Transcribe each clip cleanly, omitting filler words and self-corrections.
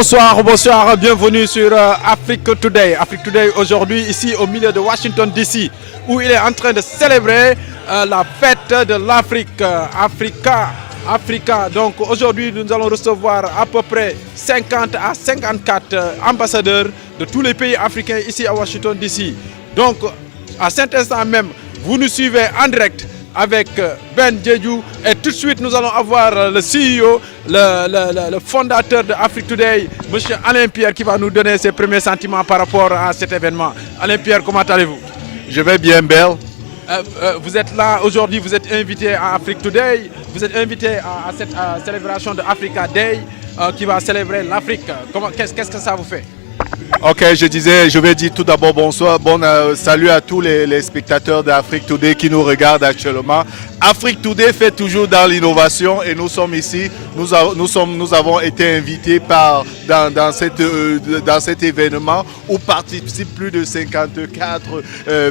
Bonsoir, bonsoir, bienvenue sur Afrique Today. Afrique Today aujourd'hui ici au milieu de Washington DC où il est en train de célébrer la fête de l'Afrique, Africa. Donc aujourd'hui nous allons recevoir à peu près 50 à 54 ambassadeurs de tous les pays africains ici à Washington DC. Donc à cet instant même, vous nous suivez en direct avec Ben Djedjou et tout de suite nous allons avoir le CEO, le fondateur de Afrique Today, M. Alain Pierre qui va nous donner ses premiers sentiments par rapport à cet événement. Alain Pierre, comment allez-vous? Je vais bien, Belle. Vous êtes là aujourd'hui, vous êtes invité à Afrique Today, vous êtes invité à cette célébration de Africa Day qui va célébrer l'Afrique. Qu'est-ce que ça vous fait? Ok, je vais dire tout d'abord bonsoir, salut à tous les spectateurs d'Afrique Today qui nous regardent actuellement. Afrique Today fait toujours dans l'innovation et nous sommes ici, nous avons été invités dans cet événement où participent plus de 54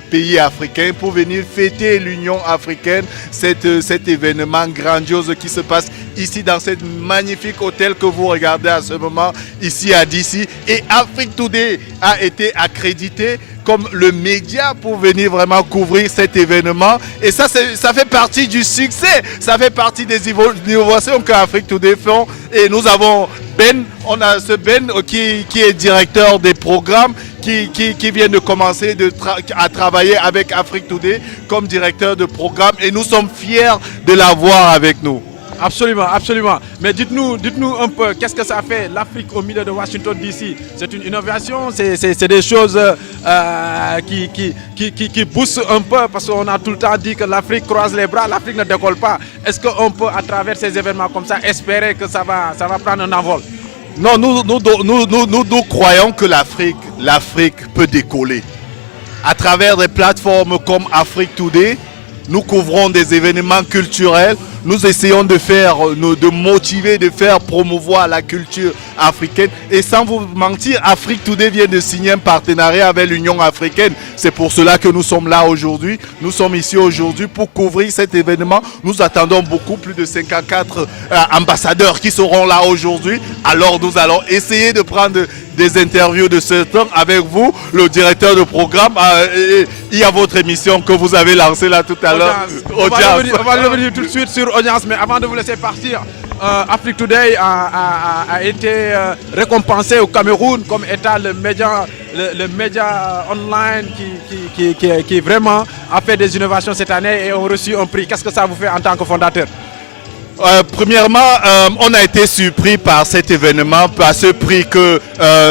pays africains pour venir fêter l'Union africaine, cet événement grandiose qui se passe ici dans cet magnifique hôtel que vous regardez à ce moment ici à DC. Et Afrique Today a été accrédité comme le média pour venir vraiment couvrir cet événement. Et ça fait partie du succès, ça fait partie des innovations qu'Afrique Today font. Et nous avons Ben, on a ce Ben qui est directeur des programmes, qui vient de commencer à travailler avec Afrique Today comme directeur de programme. Et nous sommes fiers de l'avoir avec nous. Absolument, absolument. Mais dites-nous un peu, qu'est-ce que ça fait l'Afrique au milieu de Washington DC? C'est une innovation, c'est des choses qui poussent un peu parce qu'on a tout le temps dit que l'Afrique croise les bras, l'Afrique ne décolle pas. Est-ce qu'on peut, à travers ces événements comme ça, espérer que ça va prendre un envol? Non, nous croyons que l'Afrique peut décoller. À travers des plateformes comme Afrique Today, nous couvrons des événements culturels. Nous essayons de motiver, de faire promouvoir la culture africaine. Et sans vous mentir, Afrique Today vient de signer un partenariat avec l'Union africaine. C'est pour cela que nous sommes là aujourd'hui. Nous sommes ici aujourd'hui pour couvrir cet événement. Nous attendons beaucoup, plus de 54 ambassadeurs qui seront là aujourd'hui. Alors nous allons essayer de prendre des interviews de ce temps avec vous, le directeur de programme. Il y a votre émission que vous avez lancée là tout à l'heure. On va revenir tout de suite sur Audience, mais avant de vous laisser partir, Afrique Today a été récompensé au Cameroun comme étant le média online qui vraiment a fait des innovations cette année et ont reçu un prix. Qu'est-ce que ça vous fait en tant que fondateur? Premièrement, on a été surpris par cet événement, par ce prix que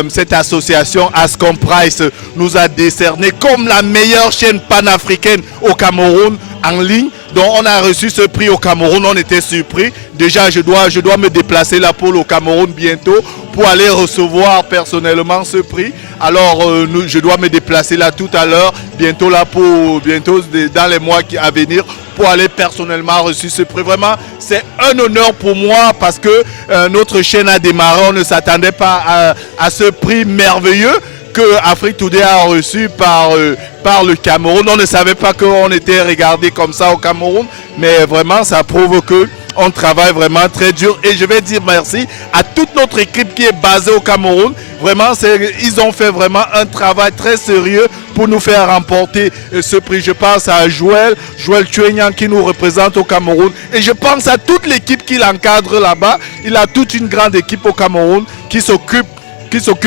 cette association Ascom Prize nous a décerné comme la meilleure chaîne panafricaine au Cameroun en ligne. Donc on a reçu ce prix au Cameroun, on était surpris. Déjà je dois me déplacer là pour le Cameroun bientôt pour aller recevoir personnellement ce prix. Alors je dois me déplacer là tout à l'heure, bientôt dans les mois à venir pour aller personnellement reçu ce prix. Vraiment, c'est un honneur pour moi parce que notre chaîne a démarré, on ne s'attendait pas à ce prix merveilleux que Afrique Today a reçu par le Cameroun. On ne savait pas qu'on était regardé comme ça au Cameroun, mais vraiment ça prouve qu'on travaille vraiment très dur. Et je vais dire merci à toute notre équipe qui est basée au Cameroun. Vraiment, ils ont fait vraiment un travail très sérieux pour nous faire remporter ce prix. Je pense à Joël Chuenyan qui nous représente au Cameroun. Et je pense à toute l'équipe qui l'encadre là-bas. Il a toute une grande équipe au Cameroun qui s'occupe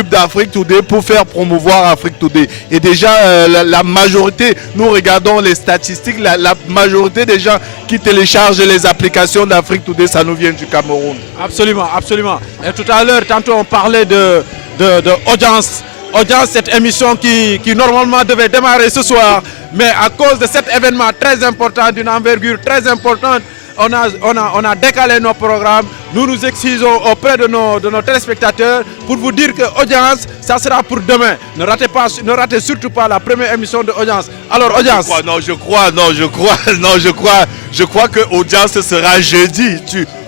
d'Afrique Today pour faire promouvoir Afrique Today. Et déjà, la majorité, nous regardons les statistiques, la majorité des gens qui téléchargent les applications d'Afrique Today, ça nous vient du Cameroun. Absolument, absolument. Et tout à l'heure, tantôt on parlait de Audience. Audience, cette émission qui normalement devait démarrer ce soir, mais à cause de cet événement très important, d'une envergure très importante, on a décalé nos programmes. Nous nous excusons auprès de nos téléspectateurs pour vous dire que Audience, ça sera pour demain. Ne ratez surtout pas la première émission de Audience. Alors Audience. Je crois que Audience sera jeudi.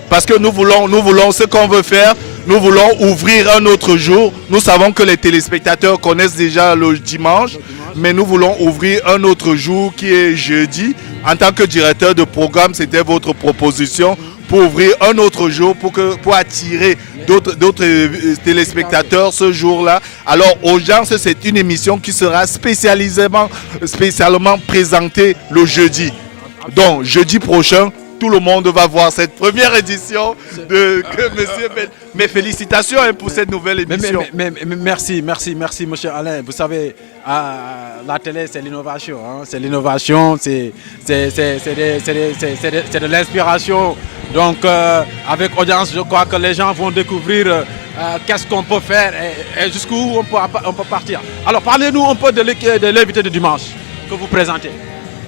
Parce que nous voulons ce qu'on veut faire. Nous voulons ouvrir un autre jour. Nous savons que les téléspectateurs connaissent déjà le dimanche, mais nous voulons ouvrir un autre jour qui est jeudi. En tant que directeur de programme, c'était votre proposition pour ouvrir un autre jour pour attirer d'autres téléspectateurs ce jour-là. Alors, Audience, c'est une émission qui sera spécialement présentée le jeudi. Donc, jeudi prochain, tout le monde va voir cette première édition de Monsieur Ben. Mais félicitations pour cette nouvelle émission. Merci, monsieur Alain. Vous savez, la télé, c'est l'innovation. Hein. C'est l'innovation, c'est de l'inspiration. Donc, avec Audience, je crois que les gens vont découvrir qu'est-ce qu'on peut faire et jusqu'où on peut partir. Alors, parlez-nous un peu de l'invité de dimanche que vous présentez.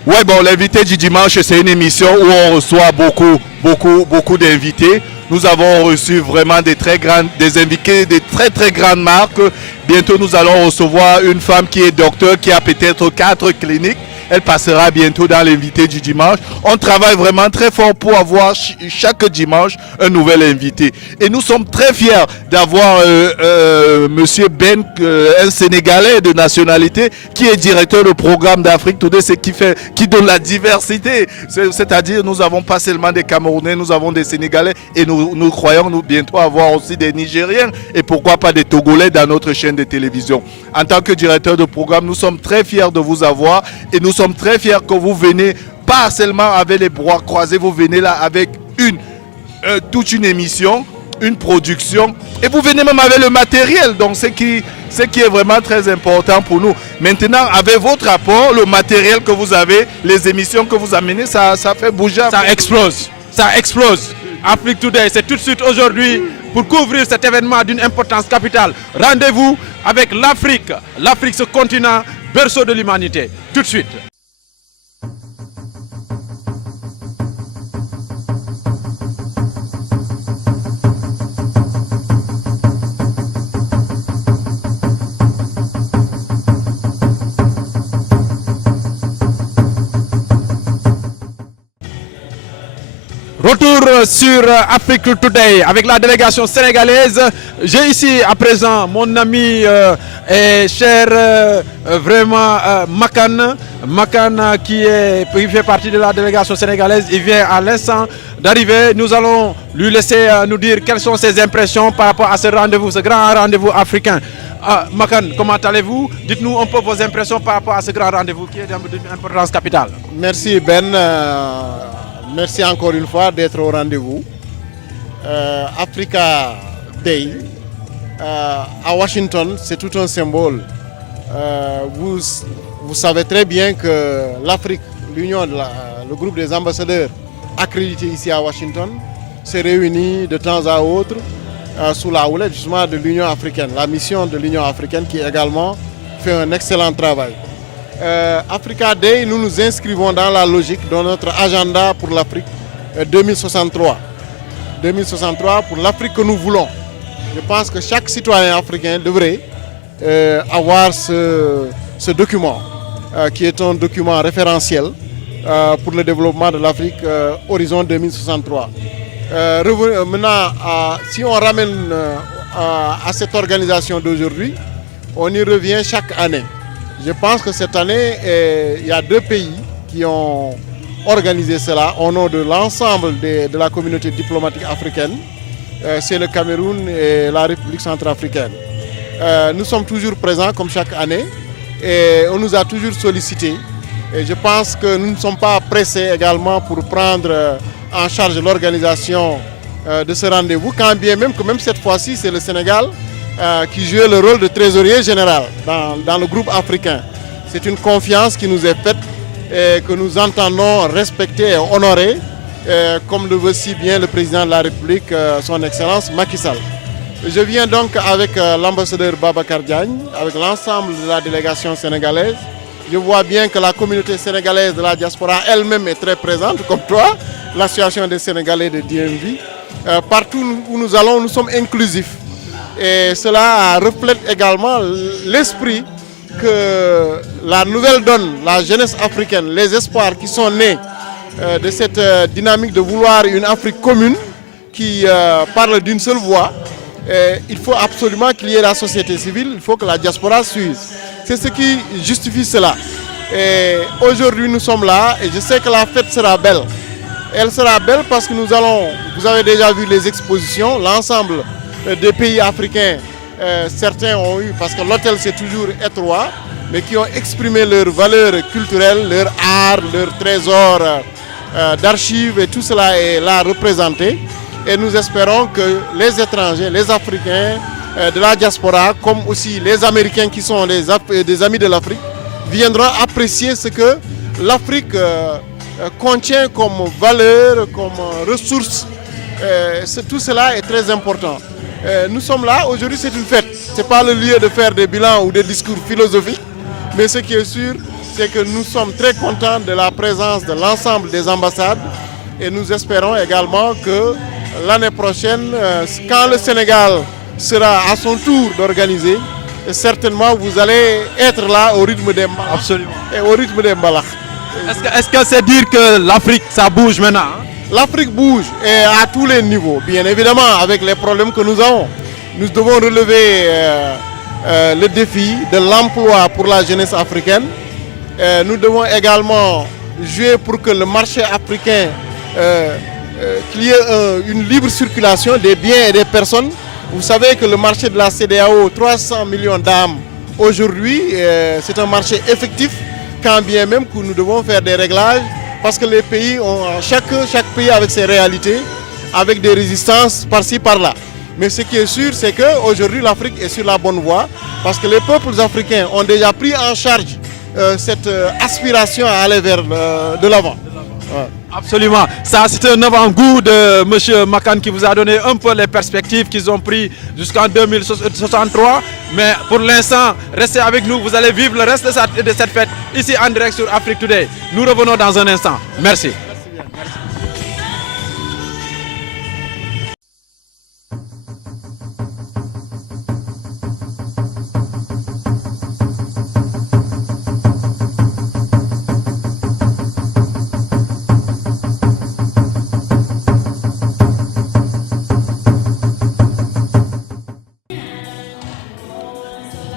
Ouais, bon, l'invité du dimanche, c'est une émission où on reçoit beaucoup d'invités. Nous avons reçu vraiment des invités de très grandes marques. Bientôt, nous allons recevoir une femme qui est docteur, qui a peut-être 4 cliniques. Elle passera bientôt dans l'invité du dimanche. On travaille vraiment très fort pour avoir chaque dimanche un nouvel invité. Et nous sommes très fiers d'avoir Monsieur Ben, un Sénégalais de nationalité, qui est directeur de programme d'Afrique Today, qui donne la diversité. C'est-à-dire, nous n'avons pas seulement des Camerounais, nous avons des Sénégalais et nous croyons bientôt avoir aussi des Nigériens et pourquoi pas des Togolais dans notre chaîne de télévision. En tant que directeur de programme, nous sommes très fiers de vous avoir et nous sommes très fiers que vous venez pas seulement avec les bras croisés, vous venez là avec toute une émission, une production et vous venez même avec le matériel, donc ce qui est vraiment très important pour nous. Maintenant, avec votre apport, le matériel que vous avez, les émissions que vous amenez, ça fait bouger. Ça explose. Afrique Today, c'est tout de suite aujourd'hui pour couvrir cet événement d'une importance capitale. Rendez-vous avec l'Afrique, ce continent, berceau de l'humanité. Tout de suite. Retour sur Afrique Today avec la délégation sénégalaise. J'ai ici à présent mon ami et cher Makan qui fait partie de la délégation sénégalaise. Il vient à l'instant d'arriver. Nous allons lui laisser nous dire quelles sont ses impressions par rapport à ce rendez-vous, ce grand rendez-vous africain. Makan, comment allez-vous? Dites-nous un peu vos impressions par rapport à ce grand rendez-vous qui est d'une importance capitale. Merci Ben. Merci encore une fois d'être au rendez-vous. Africa Day à Washington, c'est tout un symbole. Vous savez très bien que l'Afrique, le groupe des ambassadeurs accrédités ici à Washington, s'est réuni de temps à autre sous la houlette justement de l'Union africaine, la mission de l'Union africaine qui également fait un excellent travail. Africa Day, nous nous inscrivons dans la logique de notre agenda pour l'Afrique 2063. 2063 pour l'Afrique que nous voulons. Je pense que chaque citoyen africain devrait avoir ce document qui est un document référentiel pour le développement de l'Afrique horizon 2063. Maintenant, si on ramène à cette organisation d'aujourd'hui, on y revient chaque année. Je pense que cette année, il y a 2 pays qui ont organisé cela au nom de l'ensemble de la communauté diplomatique africaine. C'est le Cameroun et la République centrafricaine. Nous sommes toujours présents comme chaque année et on nous a toujours sollicités. Et je pense que nous ne sommes pas pressés également pour prendre en charge l'organisation de ce rendez-vous, quand bien même que même cette fois-ci, c'est le Sénégal qui jouait le rôle de trésorier général dans le groupe africain. C'est une confiance qui nous est faite et que nous entendons respecter et honorer, comme le veut si bien le président de la République, son Excellence Macky Sall. Je viens donc avec l'ambassadeur Babacar Diagne, avec l'ensemble de la délégation sénégalaise. Je vois bien que la communauté sénégalaise de la diaspora elle-même est très présente, comme toi, l'association des Sénégalais de DMV. Partout où nous allons, nous sommes inclusifs. Et cela reflète également l'esprit que la nouvelle donne, la jeunesse africaine, les espoirs qui sont nés de cette dynamique de vouloir une Afrique commune qui parle d'une seule voix. Il faut absolument qu'il y ait la société civile, il faut que la diaspora suive. C'est ce qui justifie cela. Et aujourd'hui nous sommes là et je sais que la fête sera belle. Elle sera belle parce que vous avez déjà vu les expositions, l'ensemble des pays africains, certains ont eu, parce que l'hôtel c'est toujours étroit, mais qui ont exprimé leurs valeurs culturelles, leur art, leur trésor d'archives, et tout cela est là représenté. Et nous espérons que les étrangers, les Africains de la diaspora, comme aussi les Américains qui sont des amis de l'Afrique, viendront apprécier ce que l'Afrique contient comme valeur, comme ressources. Tout cela est très important. Nous sommes là, aujourd'hui c'est une fête. Ce n'est pas le lieu de faire des bilans ou des discours philosophiques, mais ce qui est sûr, c'est que nous sommes très contents de la présence de l'ensemble des ambassades et nous espérons également que l'année prochaine, quand le Sénégal sera à son tour d'organiser, certainement vous allez être là au rythme des Mbalakh. Absolument. Et au rythme des Mbalakh. Est-ce que c'est dire que l'Afrique, ça bouge maintenant, hein? L'Afrique bouge et à tous les niveaux, bien évidemment, avec les problèmes que nous avons. Nous devons relever le défi de l'emploi pour la jeunesse africaine. Nous devons également jouer pour que le marché africain, qu'il y ait une libre circulation des biens et des personnes. Vous savez que le marché de la CEDEAO, 300 millions d'âmes aujourd'hui, c'est un marché effectif, quand bien même que nous devons faire des réglages, parce que les pays ont, chaque pays avec ses réalités, avec des résistances par-ci, par-là. Mais ce qui est sûr, c'est qu'aujourd'hui l'Afrique est sur la bonne voie, parce que les peuples africains ont déjà pris en charge cette aspiration à aller vers de l'avant. Ouais. Absolument. Ça, c'est un avant-goût de M. Makan qui vous a donné un peu les perspectives qu'ils ont prises jusqu'en 2063. Mais pour l'instant, restez avec nous. Vous allez vivre le reste de cette fête ici en direct sur Afrique Today. Nous revenons dans un instant. Merci.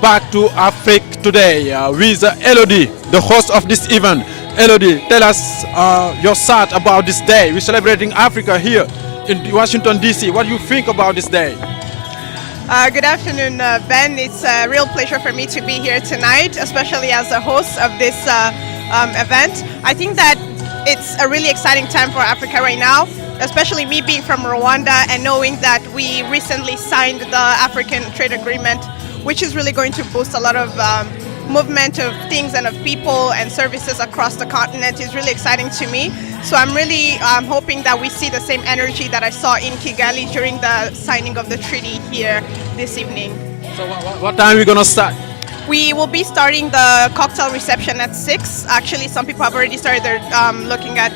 Back to Afrique Today with Elodie, the host of this event. Elodie, tell us your thought about this day. We're celebrating Africa here in Washington, D.C. What do you think about this day? Good afternoon, Ben. It's a real pleasure for me to be here tonight, especially as the host of this event. I think that it's a really exciting time for Africa right now, especially me being from Rwanda and knowing that we recently signed the African Trade Agreement, which is really going to boost a lot of movement of things and of people and services across the continent. Is really exciting to me. So I'm really hoping that we see the same energy that I saw in Kigali during the signing of the treaty here this evening. So what time are we going to start? We will be starting the cocktail reception at 6. Actually, some people have already started looking at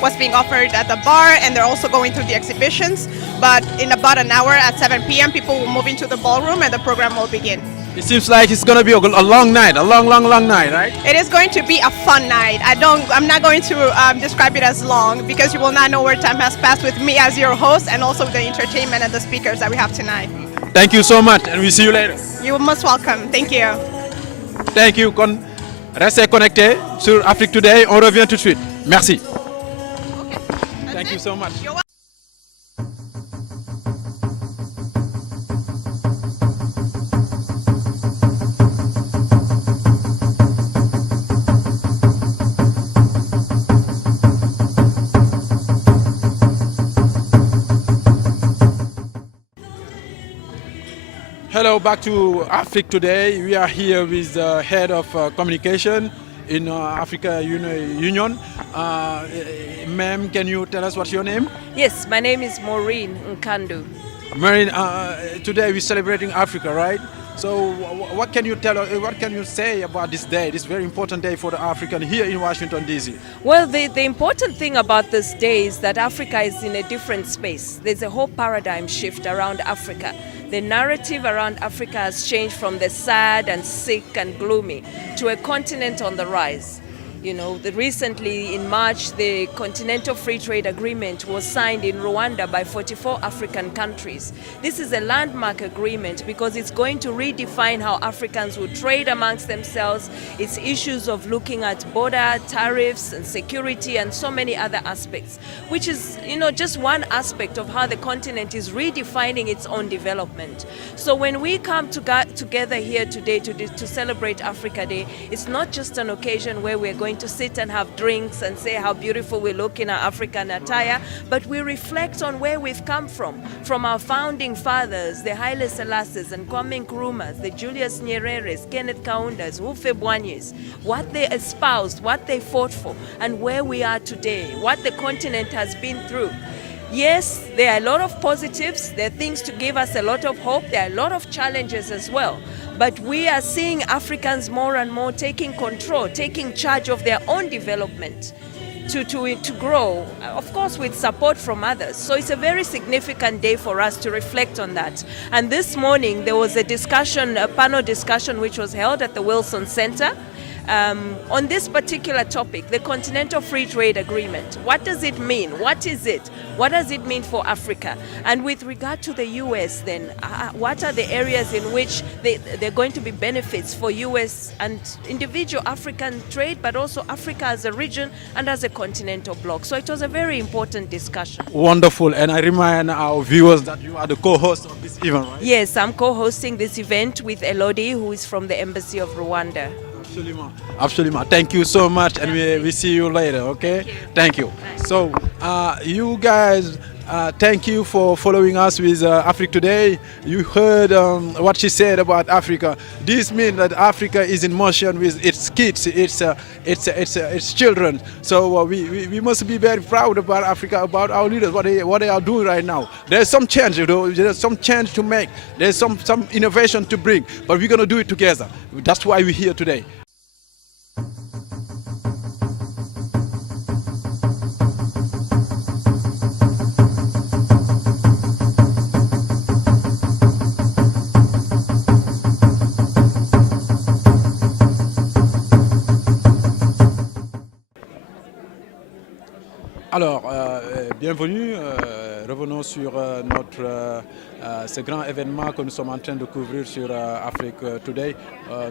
what's being offered at the bar, and they're also going through the exhibitions. But in about an hour at 7 p.m., people will move into the ballroom and the program will begin. It seems like it's going to be a long night, a long night, right? It is going to be a fun night. I'm not going to describe it as long because you will not know where time has passed with me as your host and also the entertainment and the speakers that we have tonight. Thank you so much and we'll see you later. You're most welcome. Thank you. Thank you. Restez connectés sur Afrique Today. On revient tout de suite. Merci. Okay. Thank you so much. You're welcome. Hello, back to Afrique Today. We are here with the head of communication in Africa Union. Ma'am, can you tell us what's your name? Yes, my name is Maureen Nkandu. Maureen, today we're celebrating Africa, right? So what can you tell us, what can you say about this day, this very important day for the African here in Washington, D.C.? Well, the important thing about this day is that Africa is in a different space. There's a whole paradigm shift around Africa. The narrative around Africa has changed from the sad and sick and gloomy to a continent on the rise. You know, recently in March, the Continental Free Trade Agreement was signed in Rwanda by 44 African countries. This is a landmark agreement because it's going to redefine how Africans will trade amongst themselves. It's issues of looking at border tariffs and security and so many other aspects, which is, you know, just one aspect of how the continent is redefining its own development. So when we come together here today to celebrate Africa Day, it's not just an occasion where we're going to sit and have drinks and say how beautiful we look in our African attire, but we reflect on where we've come from our founding fathers, the Haile Selassies and Kwame Nkrumahs, the Julius Nyereres, Kenneth Kaundas, Houphouët Boignyes, what they espoused, what they fought for, and where we are today, what the continent has been through. Yes, there are a lot of positives, there are things to give us a lot of hope, there are a lot of challenges as well. But we are seeing Africans more and more taking control, taking charge of their own development to grow, of course with support from others. So it's a very significant day for us to reflect on that. And this morning there was a panel discussion which was held at the Wilson Center. On this particular topic, the Continental Free Trade Agreement. What does it mean? What is it? What does it mean for Africa? And with regard to the US then, what are the areas in which there are going to be benefits for US and individual African trade, but also Africa as a region and as a continental bloc? So it was a very important discussion. Wonderful. And I remind our viewers that you are the co-host of this event, right? Yes, I'm co-hosting this event with Elodie, who is from the Embassy of Rwanda. Absolutely. Thank you so much, and we see you later, okay? Thank you. So, you guys, thank you for following us with Africa Today. You heard what she said about Africa. This means that Africa is in motion with its kids, its children. So we must be very proud about Africa, about our leaders, what they are doing right now. There's some change, you know, there's some change to make. There's some innovation to bring, but we're going to do it together. That's why we're here today. Alors, bienvenue. Revenons sur ce grand événement que nous sommes en train de couvrir sur Africa Today.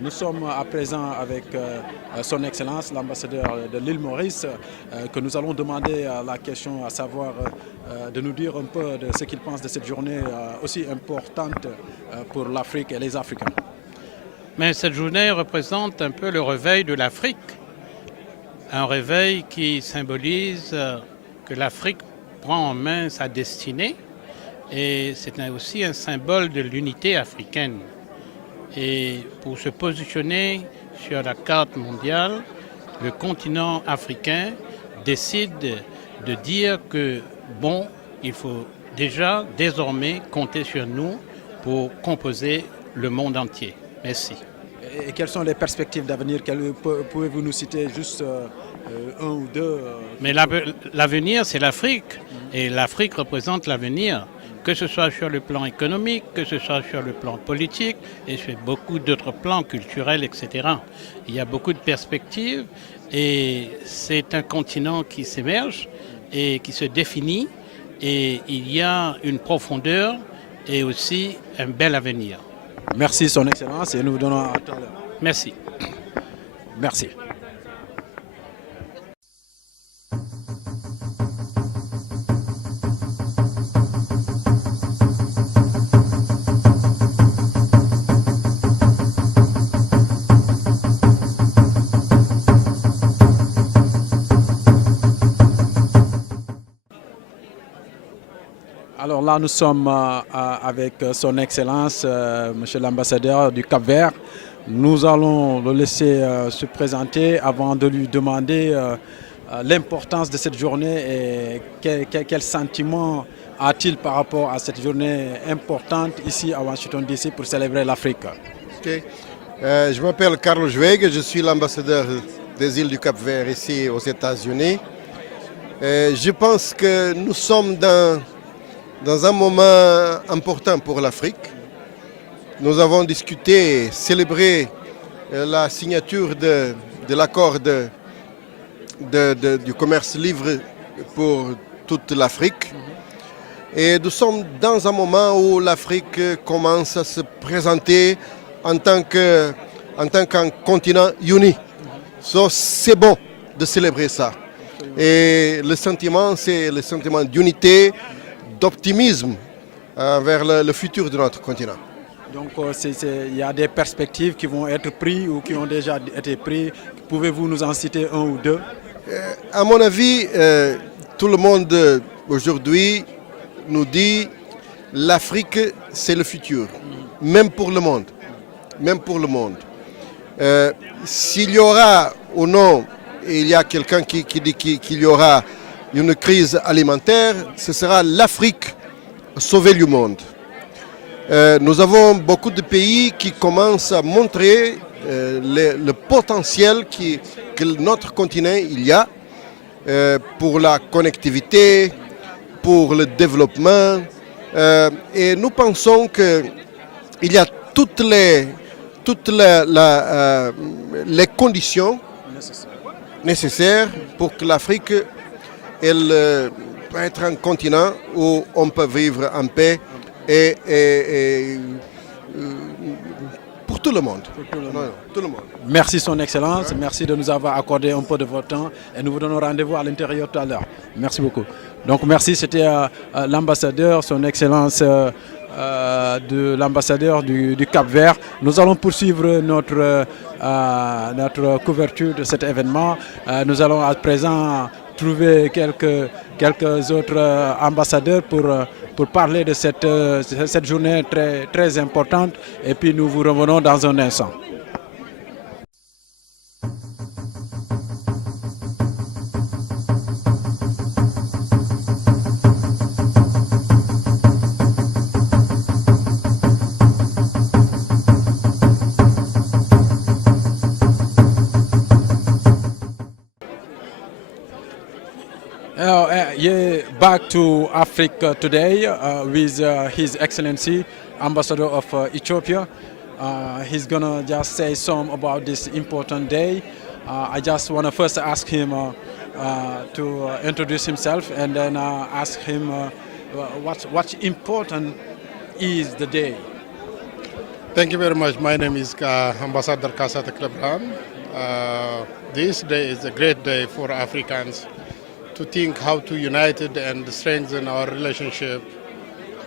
Nous sommes à présent avec son Excellence, l'ambassadeur de l'île Maurice, que nous allons demander la question, à savoir de nous dire un peu de ce qu'il pense de cette journée aussi importante pour l'Afrique et les Africains. Mais cette journée représente un peu le réveil de l'Afrique. Un réveil qui symbolise que l'Afrique prend en main sa destinée et c'est aussi un symbole de l'unité africaine. Et pour se positionner sur la carte mondiale, le continent africain décide de dire que bon, il faut déjà désormais compter sur nous pour composer le monde entier. Merci. Et quelles sont les perspectives d'avenir? Pouvez-vous nous citer juste un ou deux? Mais l'avenir, c'est l'Afrique. Et l'Afrique représente l'avenir, que ce soit sur le plan économique, que ce soit sur le plan politique et sur beaucoup d'autres plans culturels, etc. Il y a beaucoup de perspectives et c'est un continent qui s'émerge et qui se définit. Et il y a une profondeur et aussi un bel avenir. Merci, Son Excellence, et nous vous donnons à tout à l'heure. Merci. Merci. Alors là, nous sommes avec son Excellence, Monsieur l'ambassadeur du Cap-Vert. Nous allons le laisser se présenter avant de lui demander l'importance de cette journée et quel sentiment a-t-il par rapport à cette journée importante ici à Washington DC pour célébrer l'Afrique. Okay. Je m'appelle Carlos Jueg, je suis l'ambassadeur des îles du Cap-Vert ici aux États-Unis. Je pense que nous sommes dans un moment important pour l'Afrique. Nous avons discuté, célébré la signature de l'accord de du commerce libre pour toute l'Afrique. Et nous sommes dans un moment où l'Afrique commence à se présenter en tant qu'un continent uni. So, c'est bon de célébrer ça. Et le sentiment, c'est le sentiment d'unité, d'optimisme vers le futur de notre continent. Donc il y a des perspectives qui vont être prises ou qui ont déjà été prises. Pouvez-vous nous en citer un ou deux? À mon avis, tout le monde aujourd'hui nous dit l'Afrique, c'est le futur, même pour le monde. Même pour le monde. S'il y aura ou non, il y a quelqu'un qui dit qu'il y aura une crise alimentaire, ce sera l'Afrique sauver le monde. Nous avons beaucoup de pays qui commencent à montrer le potentiel que notre continent il y a pour la connectivité, pour le développement. Et nous pensons qu'il y a toutes les conditions nécessaires pour que l'Afrique elle peut être un continent où on peut vivre en paix et pour tout le monde. Tout le monde. Merci Son Excellence, merci de nous avoir accordé un peu de votre temps et nous vous donnons rendez-vous à l'intérieur tout à l'heure. Merci beaucoup. Donc merci, c'était l'ambassadeur, Son Excellence de l'ambassadeur du Cap-Vert. Nous allons poursuivre notre couverture de cet événement. Nous allons à présent trouver quelques autres ambassadeurs pour parler de cette journée très, très importante et puis nous vous revenons dans un instant. Back to Africa today with His Excellency, Ambassador of Ethiopia. He's gonna just say some about this important day. I just want to first ask him to introduce himself and then ask him what's important is the day. Thank you very much. My name is Ambassador Kasa Teklebran. This day is a great day for Africans to think how to unite it and strengthen our relationship,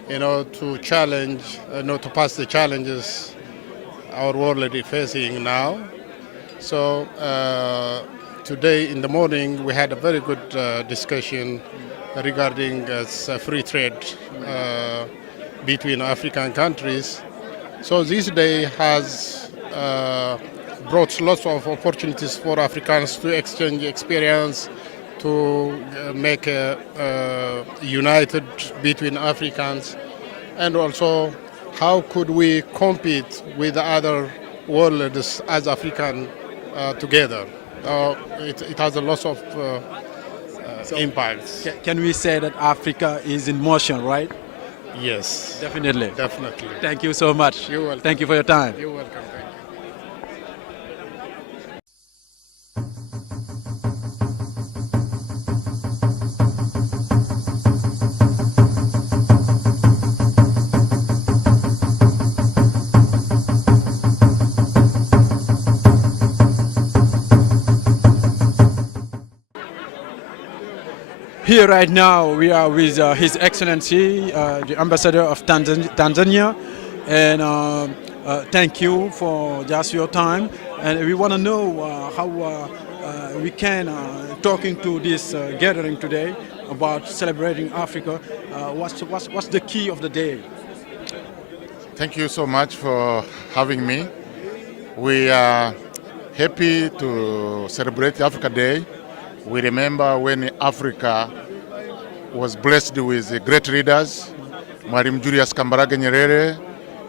to challenge, to pass the challenges our world is facing now. So today in the morning we had a very good discussion regarding free trade between African countries. So this day has brought lots of opportunities for Africans to exchange experience, to make a united between Africans, and also how could we compete with other worlds as African together. It has a lot of impacts. Can we say that Africa is in motion, right? Yes. Definitely. Definitely. Thank you so much. You're welcome. Thank you for your time. You're welcome. Here right now we are with His Excellency, the Ambassador of Tanzania, and thank you for just your time. And we want to know how we can, talking to this gathering today about celebrating Africa, what's the key of the day? Thank you so much for having me. We are happy to celebrate Africa Day. We remember when Africa was blessed with great leaders, Mwalimu Julius Kambarage Nyerere,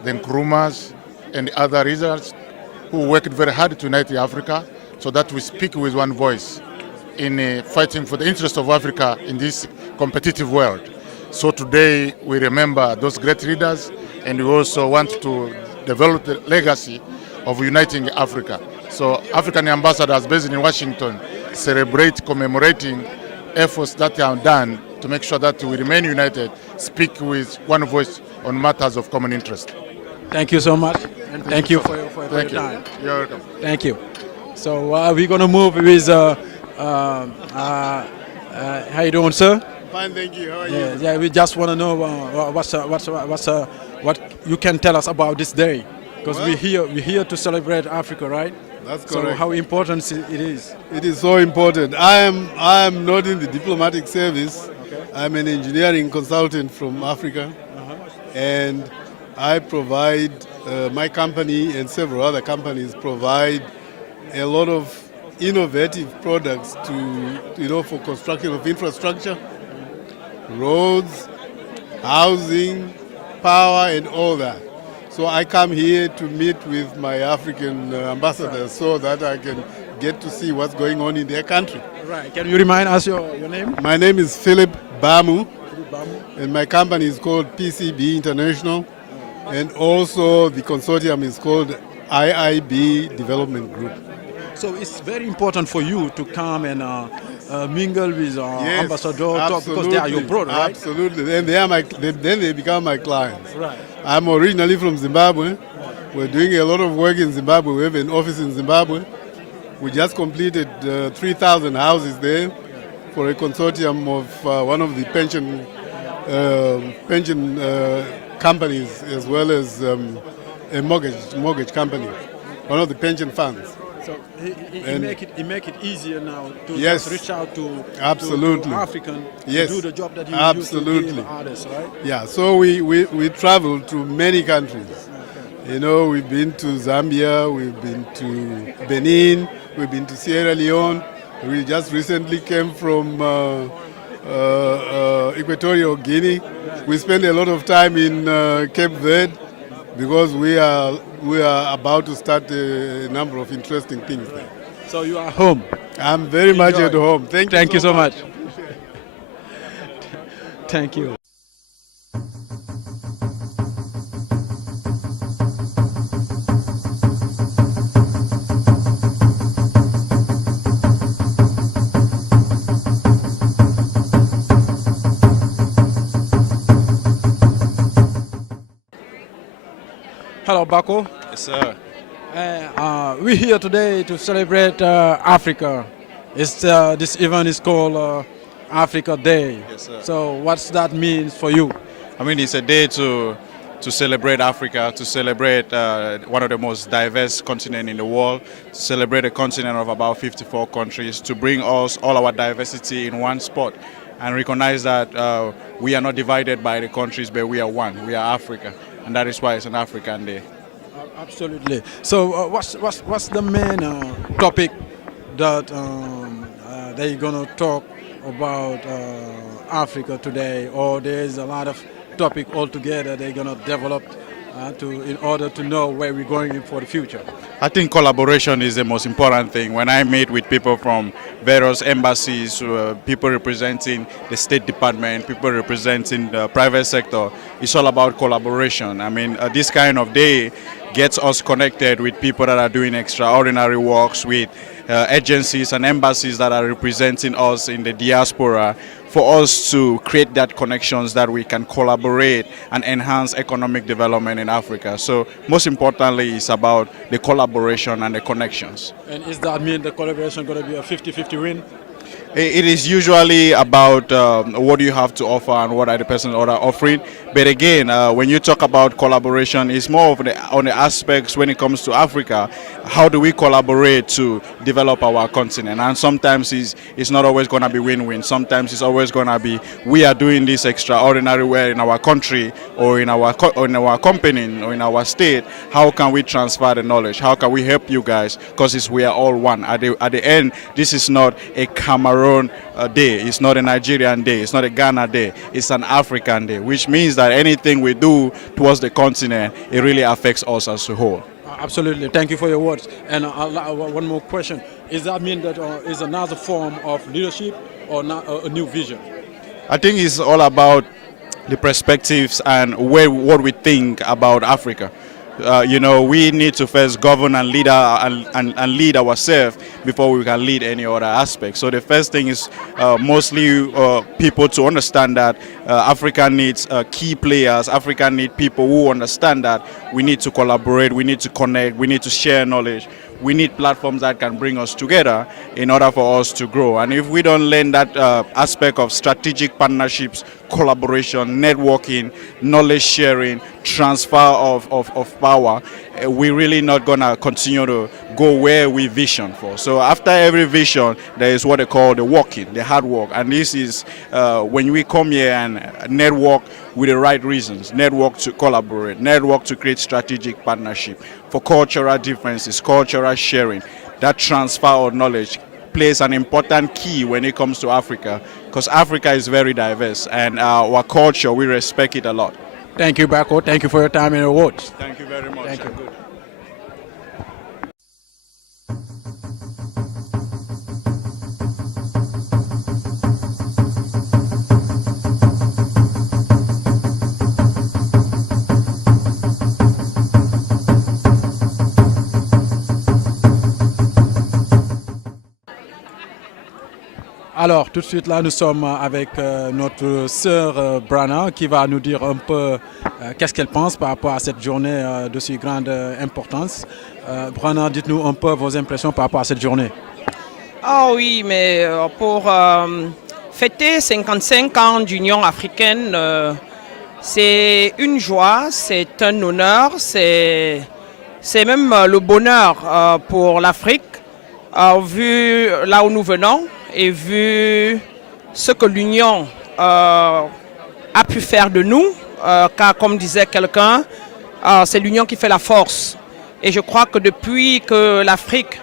the Nkrumahs, and other leaders who worked very hard to unite Africa so that we speak with one voice in fighting for the interest of Africa in this competitive world. So today we remember those great leaders, and we also want to develop the legacy of uniting Africa. So African ambassadors based in Washington celebrate commemorating efforts that are done to make sure that we remain united, speak with one voice on matters of common interest. Thank you so much, and thank you for your time. You're welcome. Thank you. So we're gonna move with. How you doing, sir? Fine, thank you. How are you? Yeah. We just want to know what you can tell us about this day, because Well, we're here to celebrate Africa, right? That's So correct. how important it is. It is so important. I am not in the diplomatic service. I'm an engineering consultant from Africa, and I provide my company and several other companies provide a lot of innovative products for construction of infrastructure, roads, housing, power, and all that. So I come here to meet with my African ambassadors so that I can get to see what's going on in their country. Right. Can you remind us your name? My name is Philip Bamu, and my company is called PCB International, and also the consortium is called IIB Development Group. So it's very important for you to come and mingle with Yes, ambassador because they are your brother, right? Absolutely. Then they become my clients. Right. I'm originally from Zimbabwe. We're doing a lot of work in Zimbabwe. We have an office in Zimbabwe. We just completed 3,000 houses there for a consortium of one of the pension companies, as well as a mortgage company, one of the pension funds. So it make it easier now to Yes. just reach out to Absolutely. to African Yes. to do the job that you Absolutely. used to give others, right? Yeah, so we travel to many countries. You know, we've been to Zambia, we've been to Benin, we've been to Sierra Leone. We just recently came from Equatorial Guinea. We spent a lot of time in Cape Verde because we are about to start a number of interesting things there. So you are home. I'm very much Enjoy. at home. Thank you so much. Thank you. Hello, Bako. Yes, sir. We're here today to celebrate Africa. This event is called Africa Day. Yes, sir. So what's that mean for you? I mean, it's a day to celebrate Africa, to celebrate one of the most diverse continents in the world, to celebrate a continent of about 54 countries, to bring us all our diversity in one spot and recognize that we are not divided by the countries, but we are one. We are Africa, and that is why it's an African Day. Absolutely. So what's the main topic that they're gonna talk about Africa today, or there's a lot of topic altogether they're gonna develop in order to know where we're going for the future? I think collaboration is the most important thing. When I meet with people from various embassies, people representing the State Department, people representing the private sector, it's all about collaboration. I mean, this kind of day gets us connected with people that are doing extraordinary works, with agencies and embassies that are representing us in the diaspora, for us to create that connections that we can collaborate and enhance economic development in Africa. So most importantly, it's about the collaboration and the connections. And is that mean the collaboration going to be a 50-50 win? It is usually about what do you have to offer and what are the persons that are offering. But again, when you talk about collaboration, it's more of on the aspects when it comes to Africa. How do we collaborate to develop our continent? And sometimes it's not always going to be win-win. Sometimes it's always going to be we are doing this extraordinary way in our country or in our company or in our state. How can we transfer the knowledge? How can we help you guys? Because we are all one. At the end, this is not a Cameroon day, it's not a Nigerian day, it's not a Ghana day, it's an African day, which means that anything we do towards the continent, it really affects us as a whole. Absolutely. Thank you for your words. And one more question. Does that mean that is another form of leadership or not a new vision? I think it's all about the perspectives and what we think about Africa. We need to first govern and lead and lead ourselves before we can lead any other aspect. So the first thing is mostly people to understand that Africa needs key players. Africa needs people who understand that we need to collaborate, we need to connect, we need to share knowledge. We need platforms that can bring us together in order for us to grow. And if we don't learn that aspect of strategic partnerships, collaboration, networking, knowledge sharing, transfer of power, we're really not going to continue to go where we vision for. So after every vision, there is what they call the walking, the hard work. And this is when we come here and network with the right reasons, network to collaborate, network to create strategic partnership for cultural differences, cultural sharing. That transfer of knowledge plays an important key when it comes to Africa, because Africa is very diverse and our culture, we respect it a lot. Thank you, Bako. Thank you for your time and awards. Thank you very much. Thank you. Good. Alors, tout de suite, là, nous sommes avec notre sœur Brana qui va nous dire un peu qu'est-ce qu'elle pense par rapport à cette journée de si grande importance. Brana, dites-nous un peu vos impressions par rapport à cette journée. Ah oui, mais pour fêter 55 ans d'Union africaine, c'est une joie, c'est un honneur, c'est même le bonheur pour l'Afrique, vu là où nous venons. Et vu ce que l'Union a pu faire de nous, car comme disait quelqu'un, c'est l'Union qui fait la force. Et je crois que depuis que l'Afrique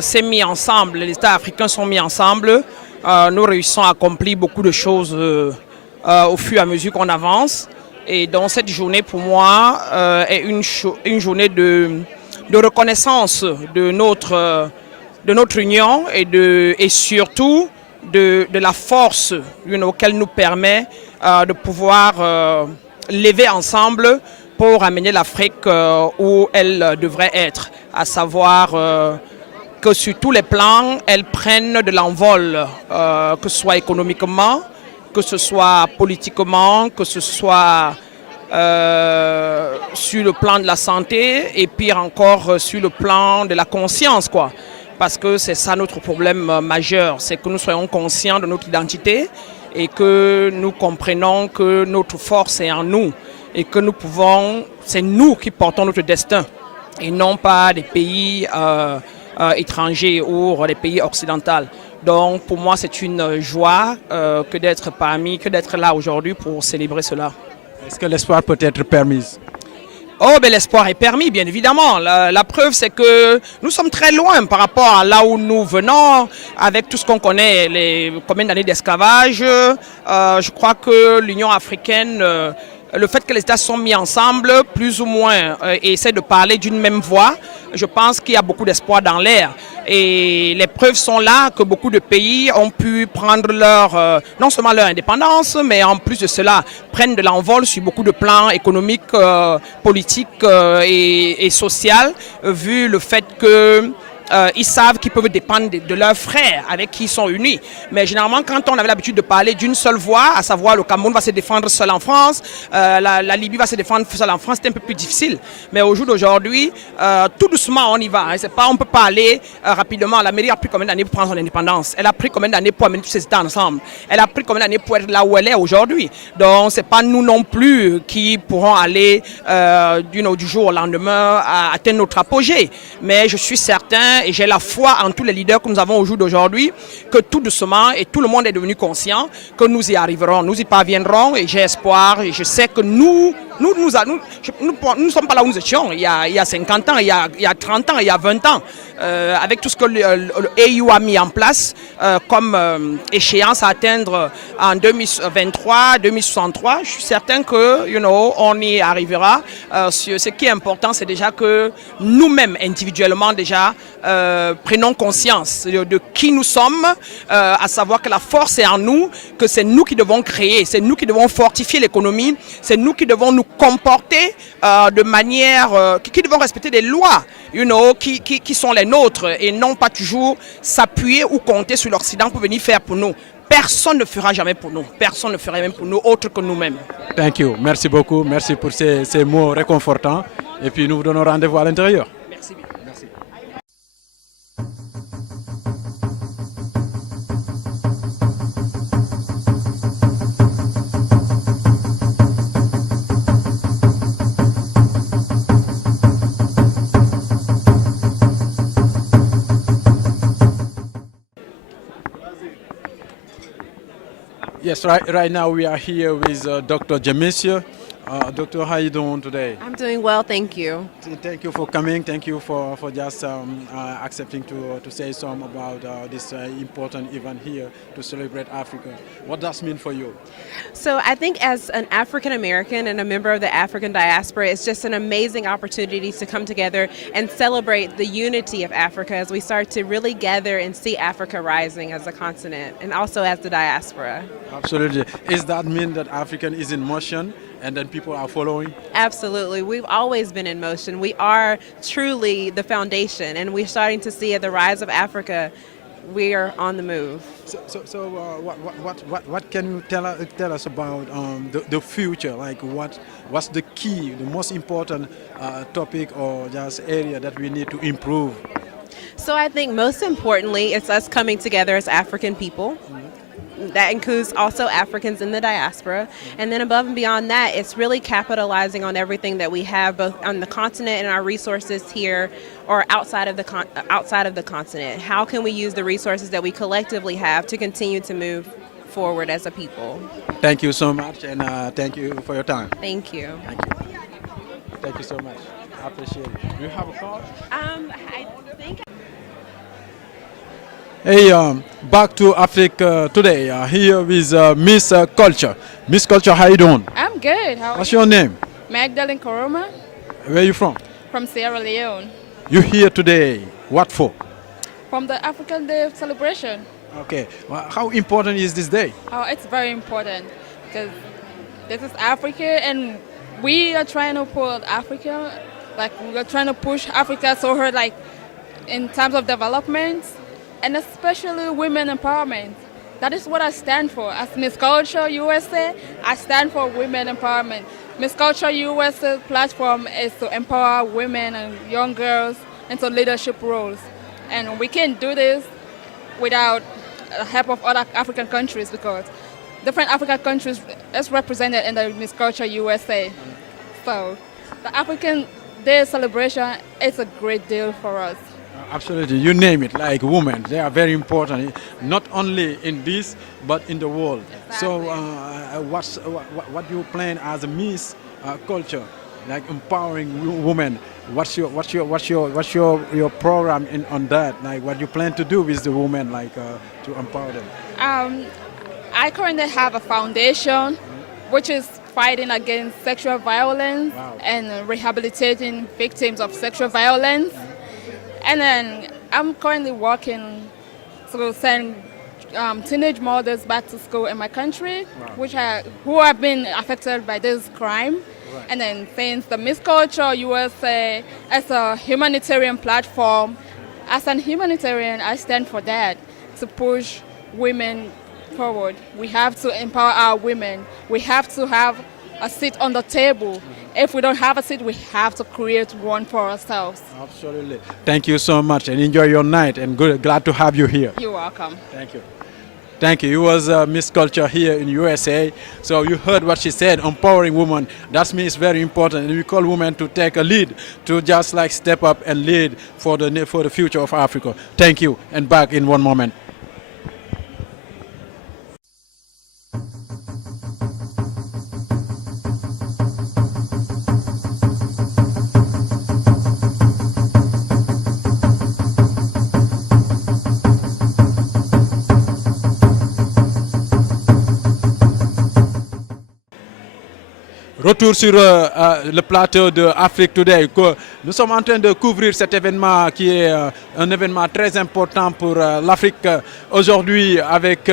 s'est mise ensemble, les États africains sont mis ensemble, nous réussissons à accomplir beaucoup de choses au fur et à mesure qu'on avance. Et donc cette journée pour moi est une journée de reconnaissance de notre union et surtout de la force qu'elle nous permet de pouvoir lever ensemble pour amener l'Afrique où elle devrait être, à savoir que sur tous les plans, elle prenne de l'envol, que ce soit économiquement, que ce soit politiquement, que ce soit sur le plan de la santé et pire encore sur le plan de la conscience, quoi. Parce que c'est ça notre problème majeur, c'est que nous soyons conscients de notre identité et que nous comprenions que notre force est en nous et que nous pouvons, c'est nous qui portons notre destin et non pas des pays étrangers ou des pays occidentaux. Donc pour moi c'est une joie que d'être là aujourd'hui pour célébrer cela. Est-ce que l'espoir peut être permis? Oh, ben l'espoir est permis, bien évidemment. La preuve, c'est que nous sommes très loin par rapport à là où nous venons, avec tout ce qu'on connaît, combien d'années d'esclavage. Je crois que l'Union africaine, le fait que les États sont mis ensemble, plus ou moins, et essaient de parler d'une même voix, je pense qu'il y a beaucoup d'espoir dans l'air. Et les preuves sont là que beaucoup de pays ont pu prendre non seulement leur indépendance, mais en plus de cela, prennent de l'envol sur beaucoup de plans économiques, politiques et sociaux, vu le fait que ils savent qu'ils peuvent dépendre de leurs frères avec qui ils sont unis. Mais généralement, quand on avait l'habitude de parler d'une seule voix, à savoir le Cameroun va se défendre seul en France, la Libye va se défendre seul en France, c'est un peu plus difficile. Mais au jour d'aujourd'hui, tout doucement, on y va. On ne peut pas aller rapidement. L'Amérique a pris combien d'années pour prendre son indépendance? Elle a pris combien d'années pour amener tous ces États ensemble? Elle a pris combien d'années pour être là où elle est aujourd'hui? Donc, ce n'est pas nous non plus qui pourrons aller du jour au lendemain à atteindre notre apogée. Mais je suis certain et j'ai la foi en tous les leaders que nous avons au jour d'aujourd'hui, que tout doucement, et tout le monde est devenu conscient, que nous y arriverons, nous y parviendrons, et j'ai espoir, et je sais que nous ne sommes pas là où nous étions il y a 50 ans, il y a 30 ans, il y a 20 ans, avec tout ce que le AU a mis en place comme échéance à atteindre en 2023, 2063, je suis certain que on y arrivera. Ce qui est important, c'est déjà que nous-mêmes, individuellement déjà, prenons conscience de qui nous sommes, à savoir que la force est en nous, que c'est nous qui devons créer, c'est nous qui devons fortifier l'économie, c'est nous qui devons nous comporter de manière, qui devront respecter des lois, qui sont les nôtres et non pas toujours s'appuyer ou compter sur l'Occident pour venir faire pour nous. Personne ne fera jamais pour nous. Personne ne fera même pour nous autre que nous-mêmes. Thank you. Merci beaucoup. Merci pour ces mots réconfortants. Et puis nous vous donnons rendez-vous à l'intérieur. Merci bien. Merci. Yes, right now we are here with Dr. Jamesia. Doctor, how are you doing today? I'm doing well, thank you. Thank you for coming. Thank you for just accepting to say some about this important event here to celebrate Africa. What does it mean for you? So I think as an African American and a member of the African diaspora, it's just an amazing opportunity to come together and celebrate the unity of Africa as we start to really gather and see Africa rising as a continent and also as the diaspora. Absolutely. Does that mean that African is in motion and then people are following? Absolutely. We've always been in motion. We are truly the foundation, and we're starting to see at the rise of Africa, we are on the move. So what can you tell us about the future? Like what's the key, the most important topic or just area that we need to improve? So I think most importantly, it's us coming together as African people. That includes also Africans in the diaspora. And then above and beyond that, it's really capitalizing on everything that we have both on the continent and our resources here or outside of the continent. How can we use the resources that we collectively have to continue to move forward as a people? Thank you so much, and thank you for your time. Thank you. Thank you. Thank you so much. I appreciate it. Do you have a call? I think... Hey, back to Africa today. Here with Miss Culture. Miss Culture, how you doing? I'm good. What's your name? Magdalene Koroma. Where are you from? From Sierra Leone. You here today? What for? From the African Day celebration. Okay. Well, how important is this day? Oh, it's very important because this is Africa, and we are trying to put Africa, like we are trying to push Africa so her like in terms of development. And especially women empowerment. That is what I stand for. As Miss Culture USA, I stand for women empowerment. Miss Culture USA's platform is to empower women and young girls into leadership roles. And we can't do this without the help of other African countries because different African countries is represented in the Miss Culture USA. So the African Day celebration is a great deal for us. Absolutely, you name it, like women, they are very important, not only in this, but in the world. Exactly. So what do you plan as a Miss Culture, like empowering women? What's your program on that? Like what you plan to do with the women, like to empower them? I currently have a foundation, which is fighting against sexual violence and rehabilitating victims of sexual violence. And then I'm currently working to send teenage mothers back to school in my country, who have been affected by this crime. Right. And then since the Miss Culture USA as a humanitarian platform, as an humanitarian, I stand for that, to push women forward. We have to empower our women. We have to have a seat on the table. If we don't have a seat, we have to create one for ourselves. Absolutely. Thank you so much and enjoy your night and glad to have you here. You're welcome. Thank you. Thank you. It was Miss Culture here in USA. So you heard what she said, empowering women. That means very important. And we call women to take a lead, to just like step up and lead for the future of Africa. Thank you. And back in one moment. retour sur le plateau de Afrique Today. Nous sommes en train de couvrir cet événement qui est un événement très important pour l'Afrique aujourd'hui avec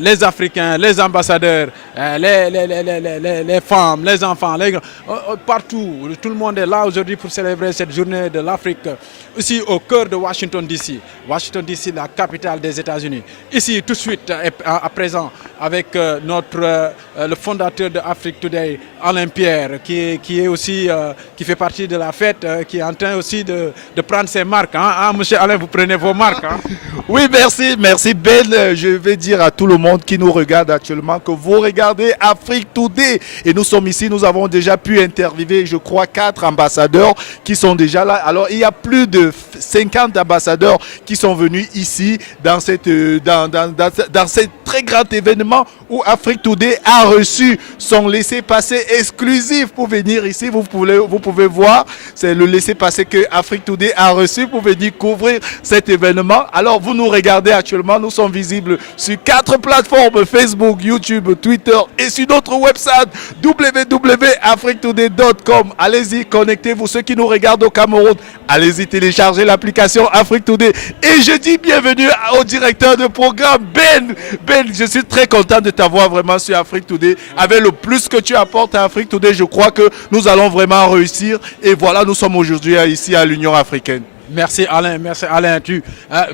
les Africains, les ambassadeurs, les femmes, les enfants, partout. Tout le monde est là aujourd'hui pour célébrer cette journée de l'Afrique. Ici au cœur de Washington DC. Washington DC, la capitale des États-Unis. Ici tout de suite à présent avec le fondateur de Afrique Today, Alain Pierre, qui est aussi qui fait partie de la fête, qui est en train aussi de prendre ses marques. Monsieur Alain, vous prenez vos marques. Oui, merci Ben. Je vais dire à tout le monde qui nous regarde actuellement que vous regardez Afrique Today. Et nous sommes ici, nous avons déjà pu interviewer, je crois, 4 ambassadeurs qui sont déjà là. Alors, il y a plus de 50 ambassadeurs qui sont venus ici dans ce très grand événement où Afrique Today a reçu son laissez-passer exclusif pour venir ici. Vous pouvez voir, c'est le laissez-passer que Afrique Today a reçu pour venir couvrir cet événement. Alors, vous nous regardez actuellement, nous sommes visibles sur 4 plateformes, Facebook, YouTube, Twitter et sur notre website www.afriquetoday.com. Allez-y, connectez-vous. Ceux qui nous regardent au Cameroun, allez-y, téléchargez l'application Afrique Today. Et je dis bienvenue au directeur de programme, Ben. Ben, je suis très content de t'avoir vraiment sur Afrique Today. Avec le plus que tu apportes à Afrique Today, je crois que nous allons vraiment réussir. Et voilà, nous sommes aujourd'hui ici à l'Union africaine. Merci Alain, merci Alain.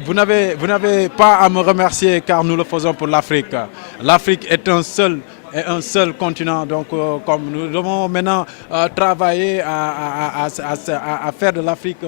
Vous n'avez pas à me remercier car nous le faisons pour l'Afrique. L'Afrique est un seul continent. Donc, comme nous devons maintenant travailler à faire de l'Afrique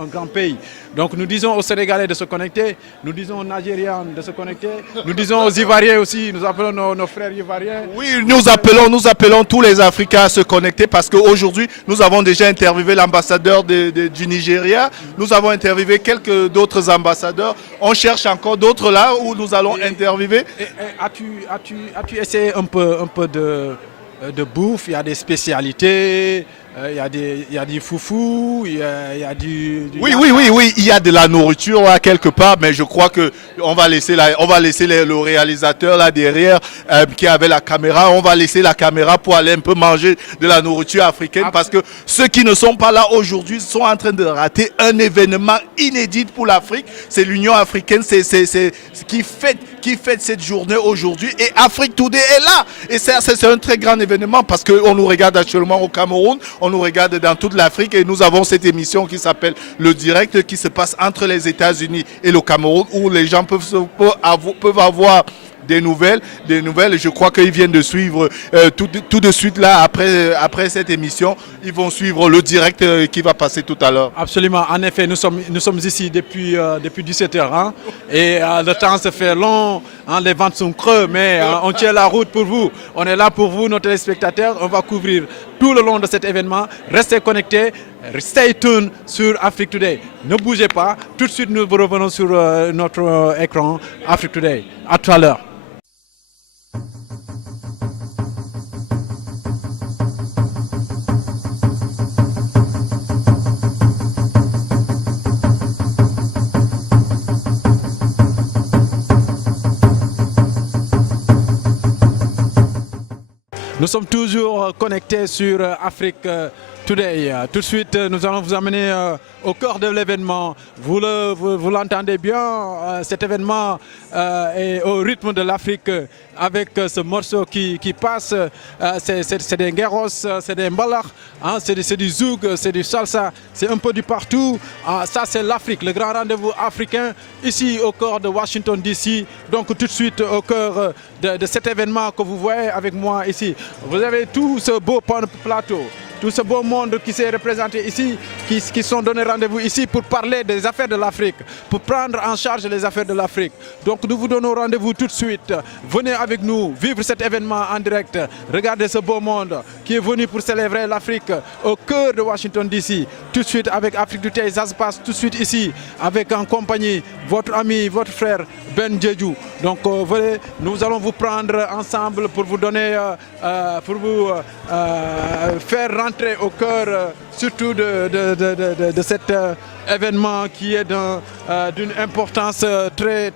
un grand pays. Donc, nous disons aux Sénégalais de se connecter, nous disons aux Nigérians de se connecter, nous disons aux Ivoiriens aussi, nous appelons nos frères Ivoiriens. Oui, nous appelons tous les Africains à se connecter parce qu'aujourd'hui, nous avons déjà interviewé l'ambassadeur du Nigeria, nous avons interviewé quelques d'autres ambassadeurs, on cherche encore d'autres là où nous allons interviewer. As-tu essayé un peu de bouffe? Il y a des spécialités, il y a du foufou, il y a du... Oui, il y a de la nourriture là, quelque part, mais je crois que on va laisser le réalisateur là derrière qui avait la caméra, on va laisser la caméra pour aller un peu manger de la nourriture africaine parce que ceux qui ne sont pas là aujourd'hui sont en train de rater un événement inédit pour l'Afrique. C'est l'Union africaine, c'est qui fête cette journée aujourd'hui et Afrique Today est là. Et c'est un très grand événement parce qu'on nous regarde actuellement au Cameroun, on nous regarde dans toute l'Afrique et nous avons cette émission qui s'appelle Le Direct qui se passe entre les États-Unis et le Cameroun où les gens peuvent avoir des nouvelles. Je crois qu'ils viennent de suivre tout de suite là, après cette émission, ils vont suivre le direct qui va passer tout à l'heure. Absolument, en effet, nous sommes ici depuis 17h et le temps se fait long, les vents sont creux, mais on tient la route pour vous. On est là pour vous, nos téléspectateurs, on va couvrir tout le long de cet événement. Restez connectés, stay tuned sur Afrique Today. Ne bougez pas, tout de suite nous revenons sur notre écran Afrique Today. À tout à l'heure. Nous sommes toujours connectés sur Afrique Today. Tout de suite, nous allons vous amener au cœur de l'événement. Vous l'entendez bien, cet événement est au rythme de l'Afrique avec ce morceau qui passe. C'est des guerros, c'est des mbalak, c'est du zouk, c'est du salsa, c'est un peu du partout. Ça, c'est l'Afrique, le grand rendez-vous africain ici au cœur de Washington DC. Donc tout de suite au cœur de cet événement que vous voyez avec moi ici. Vous avez tout ce beau plateau, tout ce beau monde qui s'est représenté ici, qui sont donnés rendez-vous ici pour parler des affaires de l'Afrique, pour prendre en charge les affaires de l'Afrique. Donc nous vous donnons rendez-vous tout de suite. Venez avec nous vivre cet événement en direct. Regardez ce beau monde qui est venu pour célébrer l'Afrique au cœur de Washington DC. Tout de suite avec Afrique Today, ça se passe tout de suite ici, avec en compagnie votre ami, votre frère Ben Djedjou. Donc venez, nous allons vous prendre ensemble pour vous donner, pour vous faire rentrer au cœur surtout de cet événement qui est d'une importance très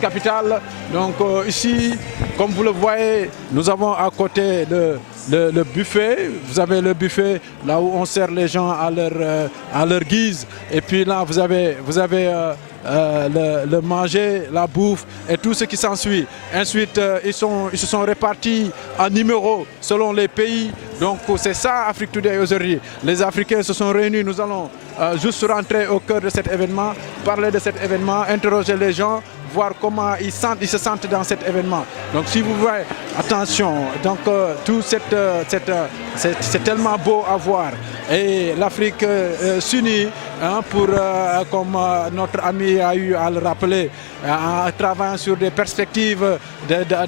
capitale. Donc ici, comme vous le voyez, nous avons à côté le buffet. Vous avez le buffet là où on sert les gens à leur guise. Et puis là, vous avez le manger, la bouffe et tout ce qui s'ensuit. Ensuite, ils se sont répartis en numéros selon les pays. Donc c'est ça Afrique Today aujourd'hui. Les Africains se sont réunis. Nous allons juste rentrer au cœur de cet événement, parler de cet événement, interroger les gens, voir comment ils se sentent dans cet événement. Donc si vous voyez, attention, donc tout c'est tellement beau à voir. Et l'Afrique s'unit pour, comme notre ami a eu à le rappeler, en travaillant sur des perspectives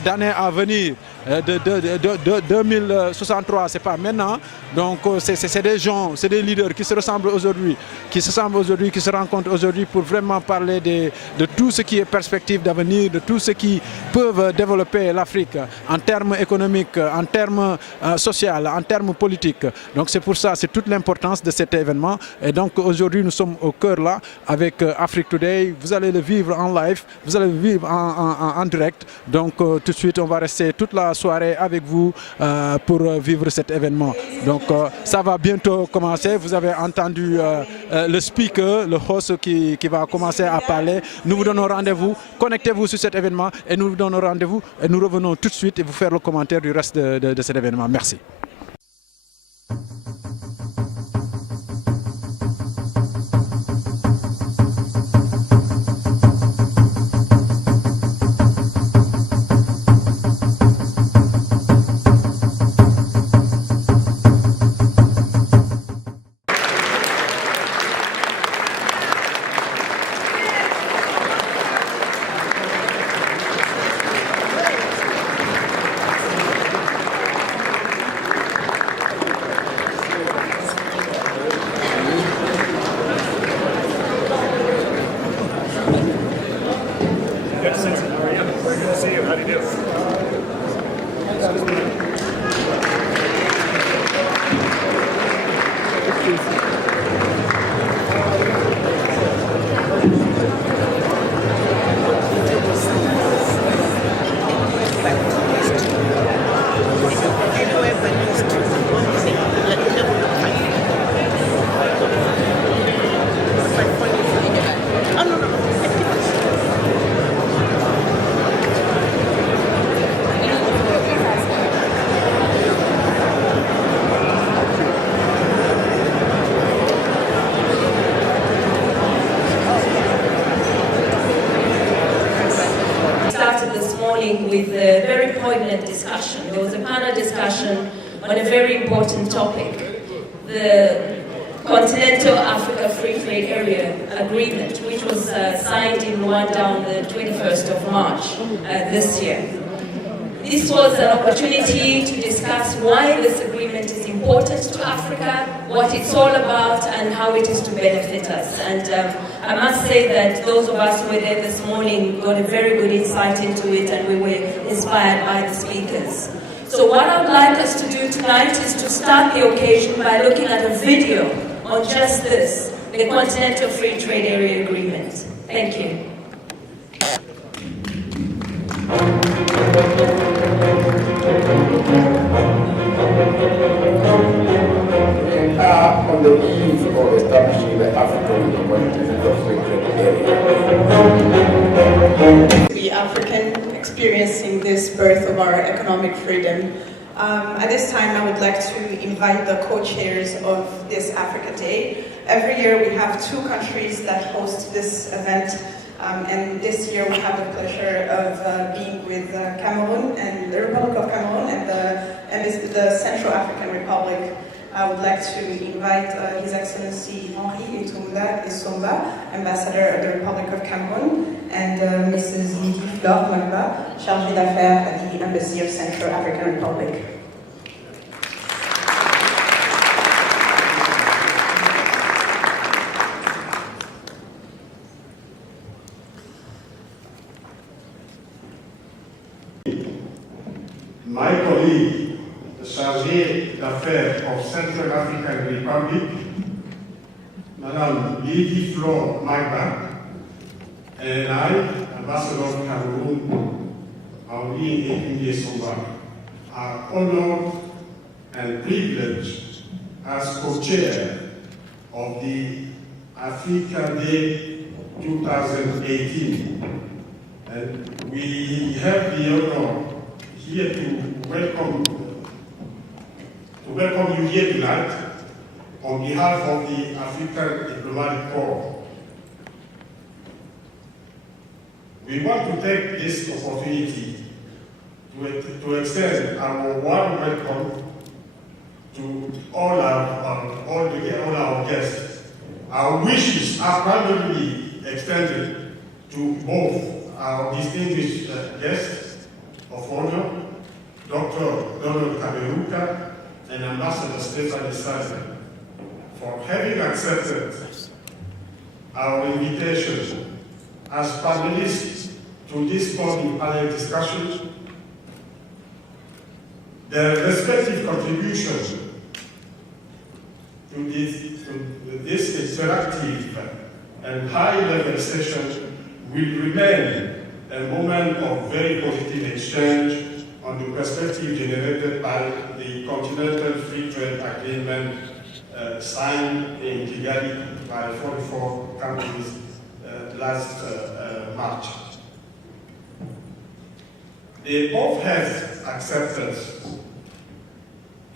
d'années à venir, de 2063, c'est pas maintenant. Donc c'est des gens, c'est des leaders qui se ressemblent aujourd'hui, qui se rencontrent aujourd'hui pour vraiment parler de tout ce qui est perspective d'avenir, de tout ce qui peuvent développer l'Afrique en termes économiques, en termes sociaux, en termes politiques. Donc c'est pour ça, c'est toute l'importance de cet événement. Et donc aujourd'hui, nous sommes au cœur là avec Afrique Today. Vous allez le vivre en live, vous allez le vivre en direct. Donc tout de suite, on va rester toute la soirée avec vous pour vivre cet événement. Donc ça va bientôt commencer. Vous avez entendu le speaker, le host qui va commencer à parler. Nous vous donnons rendez-vous. Connectez-vous sur cet événement et nous vous donnons rendez-vous. Et nous revenons tout de suite et vous faire le commentaire du reste de cet événement. Merci. With a very poignant discussion. There was a panel discussion on a very important topic, the Continental Africa Free Trade Area Agreement, which was signed in Rwanda on the 21st of March this year. This was an opportunity to discuss why this agreement is important to Africa, what it's all about, and how it is to benefit us. And I must say that those of us who were there this morning got a very good insight into it, and we were inspired by the speakers. So what I would like us to do tonight is to start the occasion by looking at a video on just this, the Continental Free Trade Area Agreement. Thank you. We are on the eve of establishing the African Continental Free Trade Area. We African experiencing this birth of our economic freedom. At this time, I would like to invite the co-chairs of this Africa Day. Every year we have two countries that host this event. And this year we have the pleasure of being with Cameroon and the Republic of Cameroon and the Central African Republic. I would like to invite His Excellency Henri Etumba Esomba, Ambassador of the Republic of Cameroon, and Mrs. Lydie Flore Magba, Chargée d'Affaires at the Embassy of Central African Republic. My colleague, the chargé d'affaires Central African Republic, Madam Lady Flo Magba, and I, Ambassador of Cameroon, Henri Ekunye Somba, are honored and privileged as co-chair of the Africa Day 2018. And we have the honor here to welcome you here tonight on behalf of the African Diplomatic Corps. We want to take this opportunity to extend our warm welcome to all our guests. Our wishes are primarily extended to both our distinguished guests of honor, Dr. Donald Kaberuka and Ambassador Stephanie Sazer, for having accepted our invitation as panelists to this morning panel discussion. Their respective contributions to this interactive and high-level session will remain a moment of very positive exchange on the perspective generated by the Continental Free Trade Agreement signed in Kigali by 44 countries last March. They both have accepted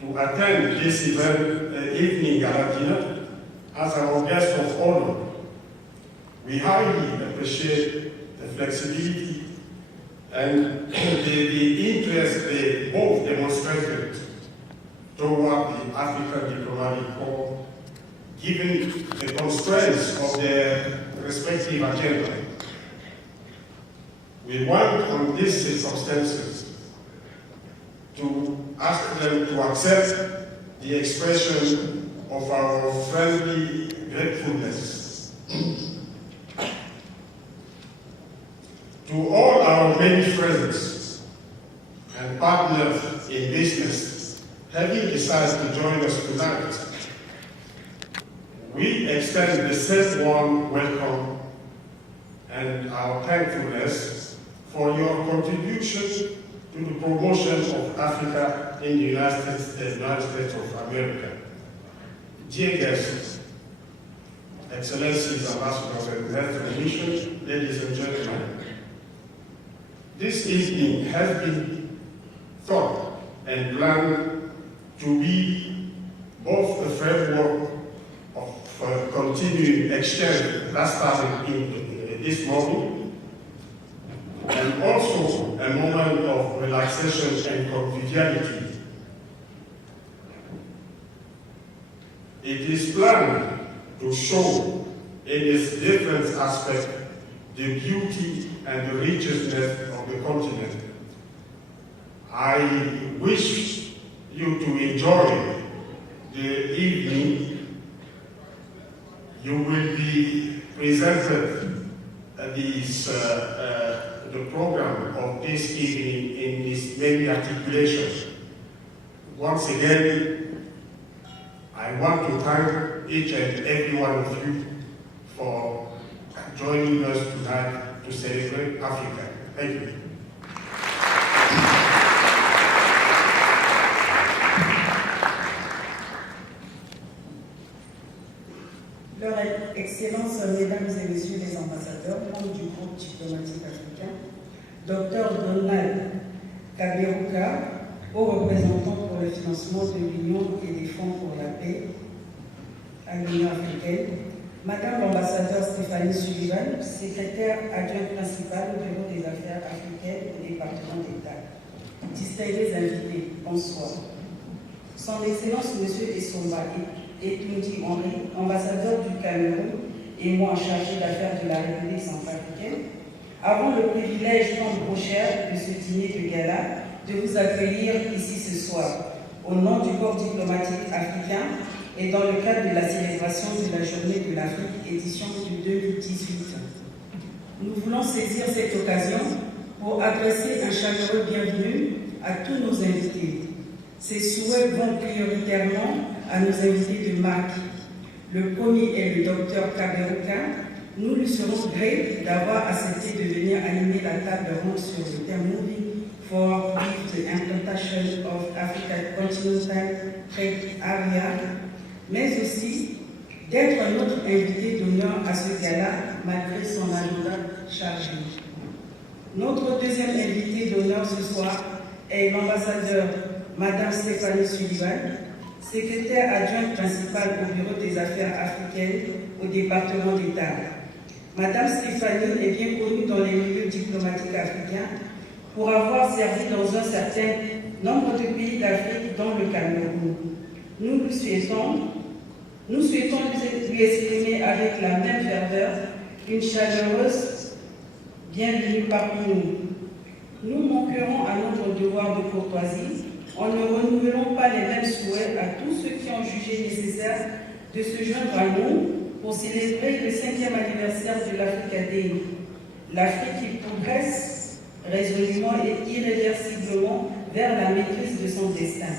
to attend this evening gala dinner as our guests of honor. We highly appreciate the flexibility and the interest they both demonstrated toward the African Diplomatic Corps, given the constraints of their respective agenda. We want, on these circumstances, to ask them to accept the expression of our friendly gratefulness. To all our many friends and partners in business having decided to join us tonight, we extend the same warm welcome and our thankfulness for your contribution to the promotion of Africa in the United States of America. Dear guests, Excellencies, Ambassadors, and Guest Commission, ladies and gentlemen, this evening has been thought and planned to be both a framework of continuing exchange that started in this morning, and also a moment of relaxation and conviviality. It is planned to show in its different aspects the beauty and the richness of the continent. I wish you to enjoy the evening. You will be presented the program of this evening in this many articulations. Once again, I want to thank each and every one of you for joining us tonight to celebrate Africa. Thank you. Leur Excellence, Mesdames et Messieurs les ambassadeurs, membres du groupe diplomatique africain, Dr Donald Kaberuka, haut représentant pour le financement de l'Union et des fonds pour la paix à l'Union africaine, Madame l'ambassadeur Stéphanie Sullivan, secrétaire adjointe principale au Bureau des affaires africaines au département d'État. Distingués invités, bonsoir. Son Excellence Monsieur Essomba Etundi Henri, ambassadeur du Cameroun et moi chargé d'affaires de la République centrafricaine, avons le privilège tant trop cher de ce dîner de gala de vous accueillir ici ce soir au nom du corps diplomatique africain et dans le cadre de la célébration de la Journée de l'Afrique édition de 2018. Nous voulons saisir cette occasion pour adresser un chaleureux bienvenue à tous nos invités. Ces souhaits vont prioritairement à nos invités de marque. Le premier est le docteur Kaberuka. Nous lui serons gré d'avoir accepté de venir animer la table ronde sur le thème Moving for the Implementation of Africa Continental Trade Area, mais aussi d'être notre invité d'honneur à ce gala malgré son agenda chargé. Notre deuxième invité d'honneur ce soir est l'ambassadeur Madame Stéphanie Sullivan, secrétaire adjointe principale au Bureau des Affaires africaines au département d'État. Madame Stéphanie est bien connue dans les milieux diplomatiques africains pour avoir servi dans un certain nombre de pays d'Afrique, dont le Cameroun. Nous souhaitons lui exprimer avec la même ferveur une chaleureuse bienvenue parmi nous. Nous manquerons à notre devoir de courtoisie en ne renouvelant pas les mêmes souhaits à tous ceux qui ont jugé nécessaire de se joindre à nous pour célébrer le 5e anniversaire de l'Africa Day. L'Afrique qui progresse résolument et irréversiblement vers la maîtrise de son destin.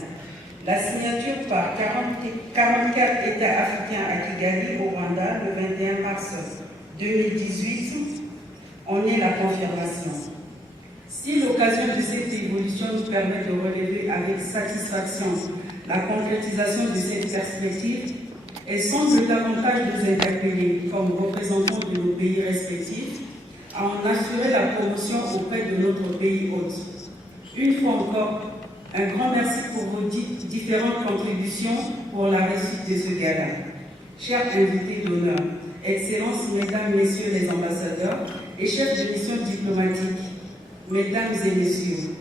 La signature par 44 États africains à Kigali, au Rwanda, le 21 mars 2018, en est la confirmation. Si l'occasion de cette évolution nous permet de relever avec satisfaction la concrétisation de cette perspective, elle semble davantage nous interpeller comme représentants de nos pays respectifs à en assurer la promotion auprès de notre pays hôte. Une fois encore, un grand merci pour vos différentes contributions pour la réussite de ce gala. Chers invités d'honneur, Excellences, Mesdames, Messieurs les ambassadeurs et chefs de mission diplomatique, Mesdames et Messieurs,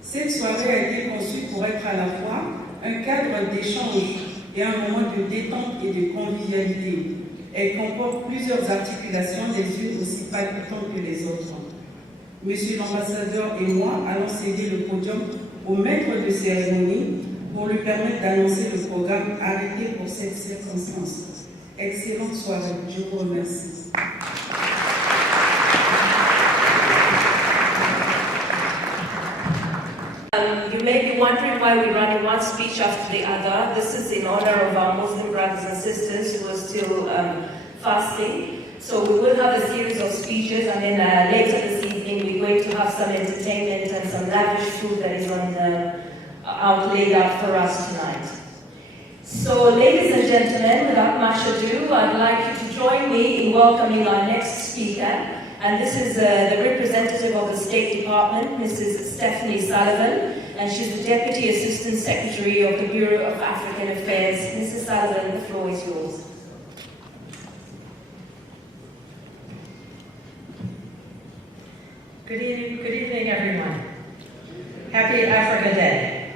cette soirée a été conçue pour être à la fois un cadre d'échange et un moment de détente et de convivialité. Elle comporte plusieurs articulations, les unes aussi palpitantes que les autres. Monsieur l'ambassadeur et moi allons céder le podium au maître de cérémonie pour lui permettre d'annoncer le programme arrêté pour cette circonstance. Excellente soirée, je vous remercie. You may be wondering why we're running one speech after the other. This is in honor of our Muslim brothers and sisters who are still fasting. So we will have a series of speeches, and then later this evening we're going to have some entertainment and some lavish food that is laid out for us tonight. So ladies and gentlemen, without much ado, I'd like you to join me in welcoming our next speaker. And this is the representative of the State Department, Mrs. Stephanie Sullivan, and she's the Deputy Assistant Secretary of the Bureau of African Affairs. Mrs. Sullivan, the floor is yours. Good evening, everyone. Happy Africa Day.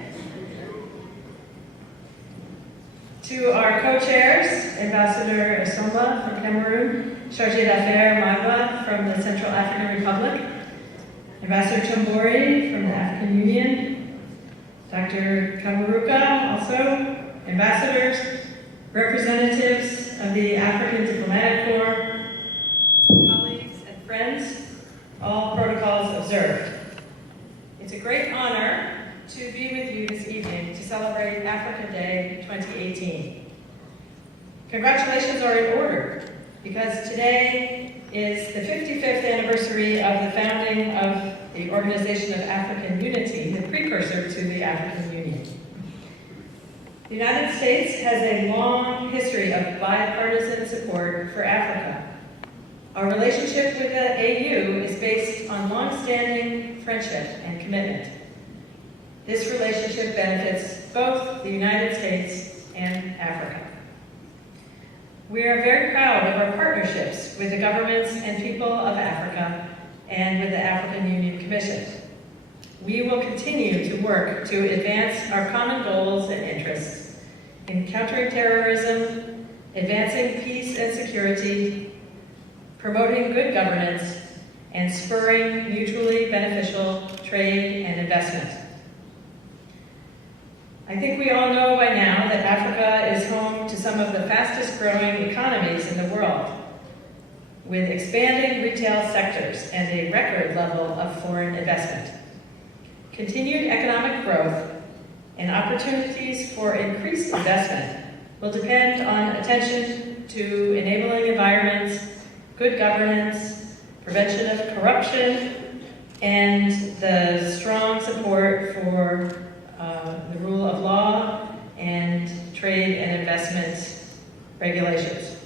To our co-chairs, Ambassador Esomba from Cameroon, Chargé d'Affaires Magba from the Central African Republic, Ambassador Chambori from the African Union, Dr. Kaberuka also, ambassadors, representatives of the African Diplomatic Corps, colleagues and friends, all protocols observed. It's a great honor to be with you this evening to celebrate Africa Day 2018. Congratulations are in order, because today is the 55th anniversary of the founding of the Organization of African Unity, the precursor to the African Union. The United States has a long history of bipartisan support for Africa. Our relationship with the AU is based on long-standing friendship and commitment. This relationship benefits both the United States and Africa. We are very proud of our partnerships with the governments and people of Africa and with the African Union Commission. We will continue to work to advance our common goals and interests in countering terrorism, advancing peace and security, promoting good governance, and spurring mutually beneficial trade and investment. I think we all know by now that Africa is home to some of the fastest growing economies in the world, with expanding retail sectors and a record level of foreign investment. Continued economic growth and opportunities for increased investment will depend on attention to enabling environments, good governance, prevention of corruption, and the strong support for the rule of law and trade and investment regulations.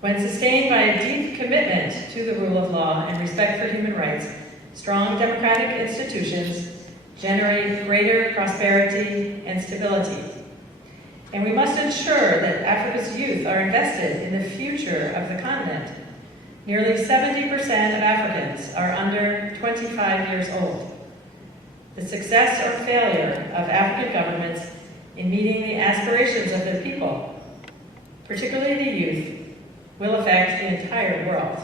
When sustained by a deep commitment to the rule of law and respect for human rights, strong democratic institutions generate greater prosperity and stability. And we must ensure that Africa's youth are invested in the future of the continent. Nearly 70% of Africans are under 25 years old. The success or failure of African governments in meeting the aspirations of their people, particularly the youth, will affect the entire world.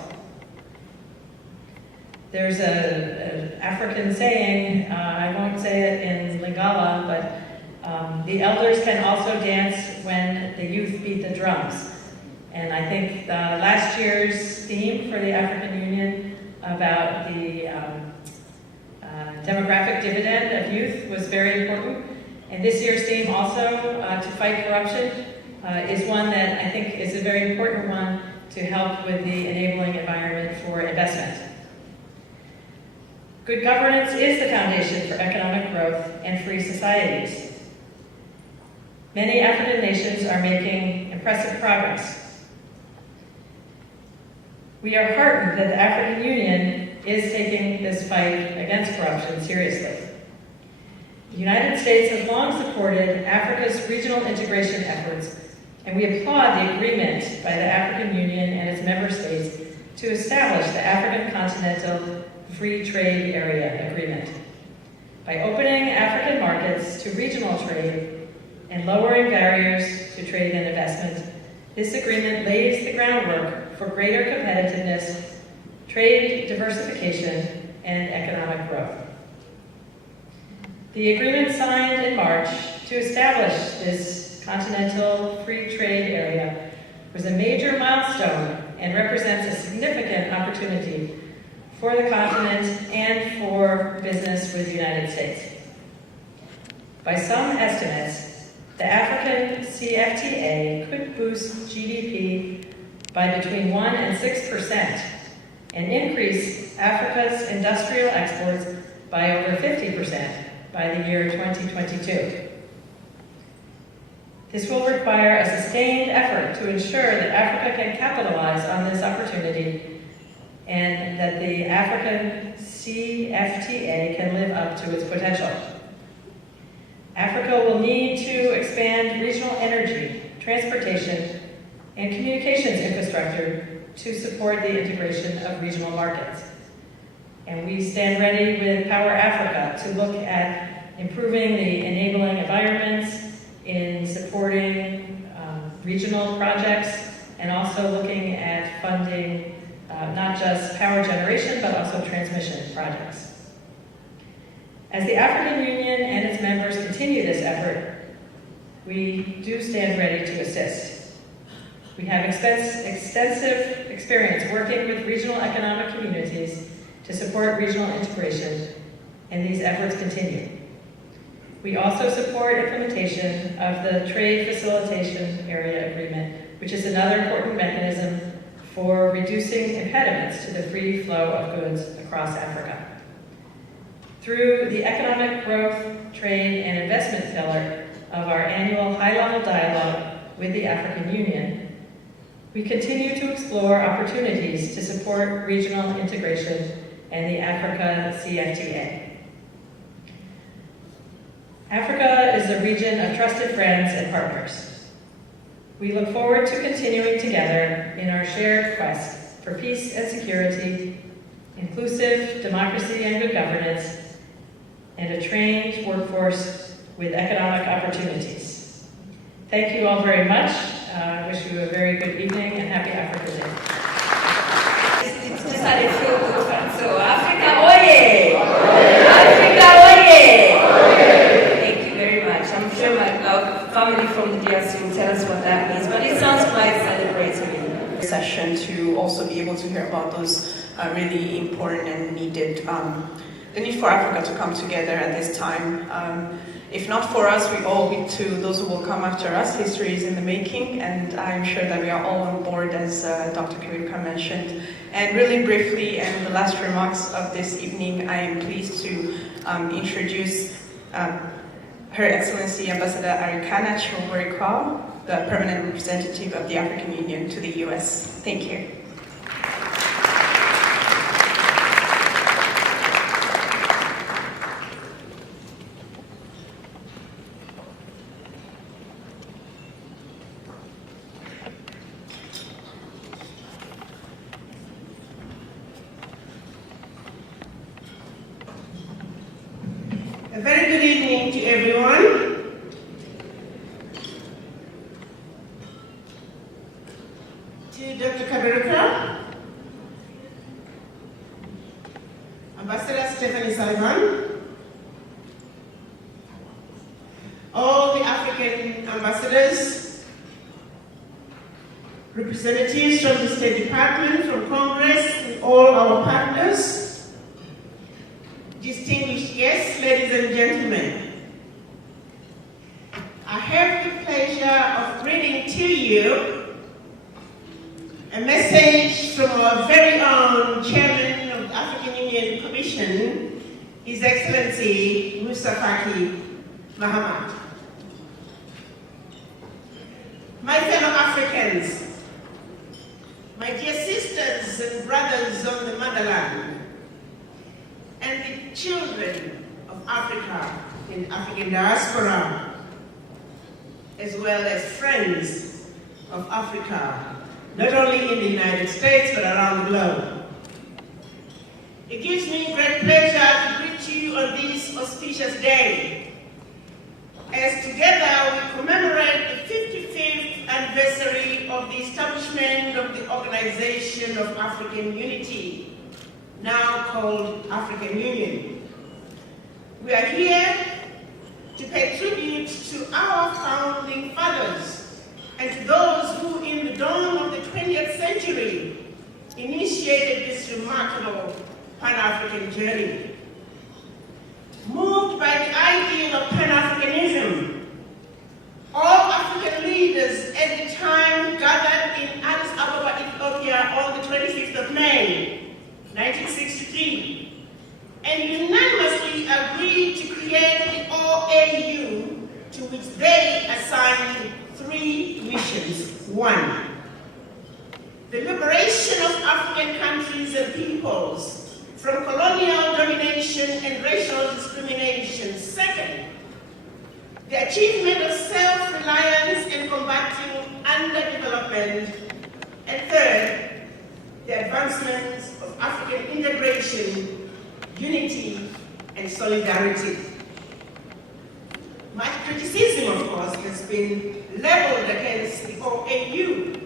There's an African saying, I won't say it in Lingala, but the elders can also dance when the youth beat the drums. And I think last year's theme for the African Union about the demographic dividend of youth was very important. And this year's theme also, to fight corruption, is one that I think is a very important one to help with the enabling environment for investment. Good governance is the foundation for economic growth and free societies. Many African nations are making impressive progress. We are heartened that the African Union is taking this fight against corruption seriously. The United States has long supported Africa's regional integration efforts, and we applaud the agreement by the African Union and its member states to establish the African Continental Free Trade Area Agreement. By opening African markets to regional trade and lowering barriers to trade and investment, this agreement lays the groundwork for greater competitiveness, trade diversification, and economic growth. The agreement signed in March to establish this Continental Free Trade Area was a major milestone and represents a significant opportunity for the continent and for business with the United States. By some estimates, the African CFTA could boost GDP by between 1% and 6% and increase Africa's industrial exports by over 50% by the year 2022. This will require a sustained effort to ensure that Africa can capitalize on this opportunity and that the African CFTA can live up to its potential. Africa will need to expand regional energy, transportation, and communications infrastructure to support the integration of regional markets. And we stand ready with Power Africa to look at improving the enabling environments, in supporting regional projects, and also looking at funding not just power generation, but also transmission projects. As the African Union and its members continue this effort, we do stand ready to assist. We have extensive experience working with regional economic communities to support regional integration, and these efforts continue. We also support implementation of the Trade Facilitation Area Agreement, which is another important mechanism for reducing impediments to the free flow of goods across Africa. Through the economic growth, trade, and investment pillar of our annual high-level dialogue with the African Union, we continue to explore opportunities to support regional integration and the Africa CFTA. Africa is a region of trusted friends and partners. We look forward to continuing together in our shared quest for peace and security, inclusive democracy and good governance, and a trained workforce with economic opportunities. Thank you all very much. I wish you a very good evening and happy Africa Day. It's just how they feel good. So Africa, oye! Africa, oye! Thank you very much. I'm sure my family from the DRC will tell us what that means, but it sounds quite celebratory. Session to also be able to hear about those really important and needed, the need for Africa to come together at this time. If not for us, we owe it to those who will come after us. History is in the making, and I'm sure that we are all on board, as Dr. Kaberuka mentioned. And really briefly, and the last remarks of this evening, I am pleased to introduce Her Excellency Ambassador Arikana Chumurikwa, the permanent representative of the African Union to the US. Thank you. A very good evening to everyone. To Dr. Kaberuka, Ambassador Stephanie Sullivan, all the African ambassadors, representatives from the State Department, from Congress, and all our partners, distinguished guests, ladies and gentlemen. I have the pleasure of reading to you a message from our very own Chairman of the African Union Commission, His Excellency Moussa Faki Mahamat. My fellow Africans, my dear sisters and brothers on the motherland, and the children of Africa in the African diaspora, as well as friends of Africa, not only in the United States, but around the globe. It gives me great pleasure to greet you on this auspicious day, as together we commemorate the 55th anniversary of the establishment of the Organization of African Unity, now called African Union. We are here to pay tribute to our founding fathers and to those who, in the dawn of the 20th century, initiated this remarkable Pan-African journey. Moved by the ideal of Pan-Africanism, all African leaders at the time gathered in Addis Ababa, Ethiopia on the 25th of May, 1963, and unanimously agreed to create the OAU, to which they assigned 3 missions. 1, the liberation of African countries and peoples from colonial domination and racial discrimination. 2nd, the achievement of self-reliance and combating underdevelopment. And 3rd, the advancement of African integration, unity, and solidarity. Much criticism, of course, has been leveled against the OAU,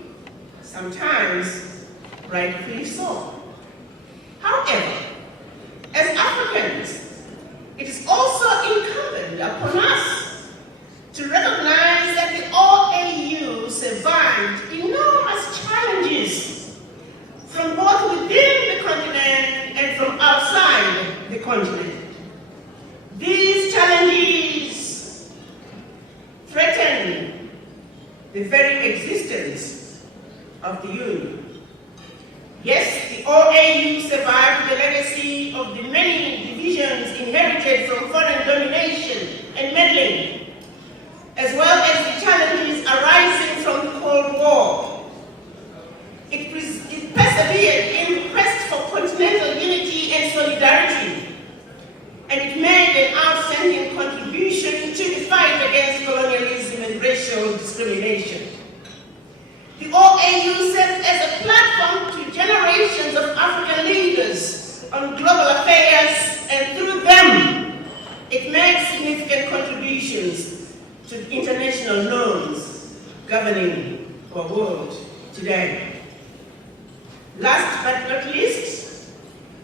sometimes rightfully so. However, as Africans, it is also incumbent upon us to recognize that the OAU survived enormous challenges from both within the continent and from outside the continent. These challenges threaten the very existence of the Union. Yes, the OAU survived the legacy of the many divisions inherited from foreign domination and meddling, as well as the challenges arising from the Cold War. It persevered in the quest for continental unity and solidarity, and it made an outstanding contribution to the fight against colonialism and racial discrimination. The OAU served as a platform to generations of African leaders on global affairs, and through them, it made significant contributions to international norms governing our world today. Last but not least,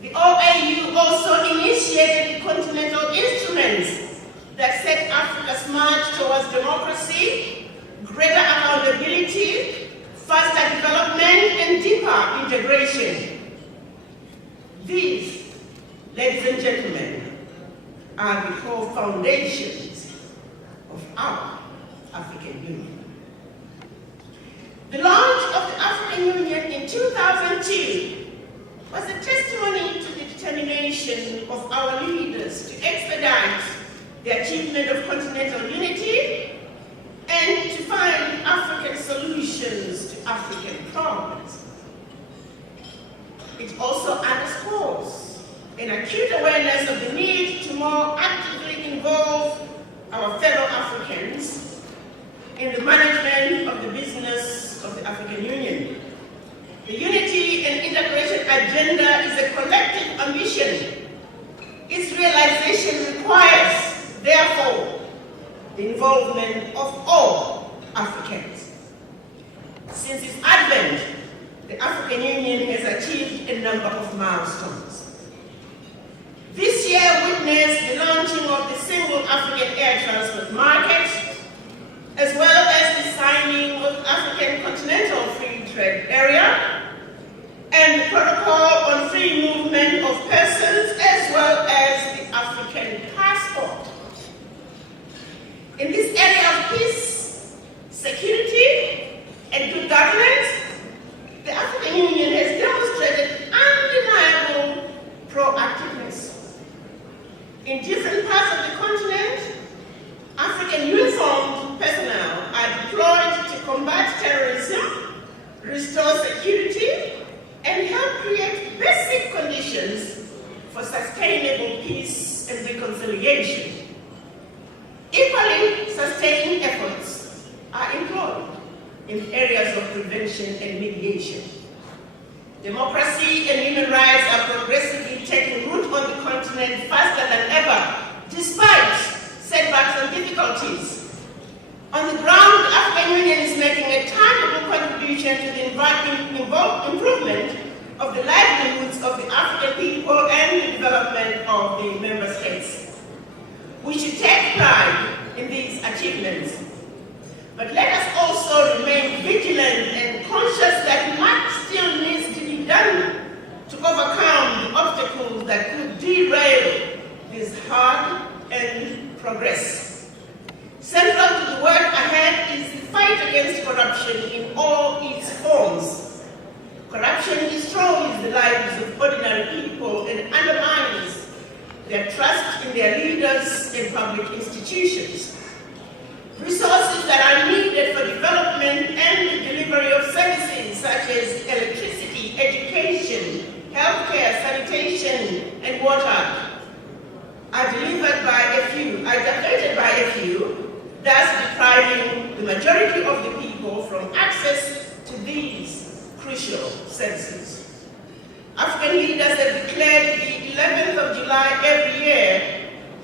the OAU also initiated the continental instruments that set Africa's march towards democracy, greater accountability, faster development, and deeper integration. These, ladies and gentlemen, are the core foundations of our African Union. The launch of the African Union in 2002 was a testimony to the determination of our leaders to expedite the achievement of continental unity and to find African solutions to African problems. It also underscores an acute awareness of the need to more actively involve our fellow Africans in the management of the business of the African Union. The unity and integration agenda is a collective ambition. Its realization requires, therefore, the involvement of all Africans. Since its advent, the African Union has achieved a number of milestones. This year witnessed the launching of the Single African Air Transport Market, as well as the signing of the African Continental Free Trade Area, and the Protocol on Free Movement of Persons, as well as the African Passport. In this area of peace, security, and good governance, the African Union has demonstrated undeniable proactiveness. In different parts of the continent, African uniformed personnel are deployed to combat terrorism, restore security, and help create basic conditions for sustainable peace and reconciliation. Equally sustained efforts are employed in areas of prevention and mediation. Democracy and human rights are progressively taking root on the continent faster than ever, despite setbacks and difficulties. On the ground, the African Union is making a tangible contribution to the improvement of the livelihoods of the African people and the development of the member states. We should take pride in these achievements, but let us also remain vigilant and conscious that much still needs to be done to overcome the obstacles that could derail this hard-earned progress. Central to the work ahead is the fight against corruption in all its forms. Corruption destroys the lives of ordinary people and undermines their trust in their leaders and public institutions. Resources that are needed for development and the delivery of services such as electricity, education, healthcare, sanitation, and water are diverted by a few, thus depriving the majority of the people from access to these crucial services. African leaders have declared the 11th of July every year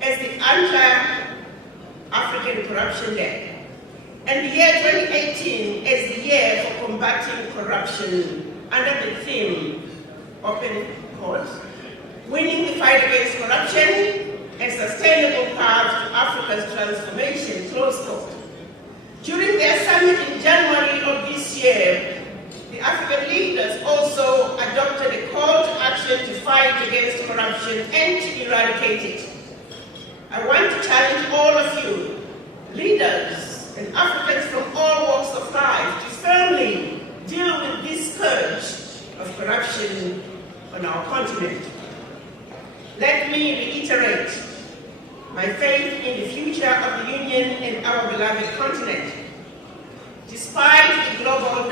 as the Anti-African Corruption Day, and the year 2018 as the year for combating corruption under the theme, open quote, winning the fight against corruption and sustainable path to Africa's transformation, close quote. During their summit in January of this year, the African leaders also adopted a call to action to fight against corruption and to eradicate it. I want to challenge all of you, leaders and Africans from all walks of life, to firmly deal with this scourge of corruption on our continent. Let me reiterate my faith in the future of the Union and our beloved continent. Despite the global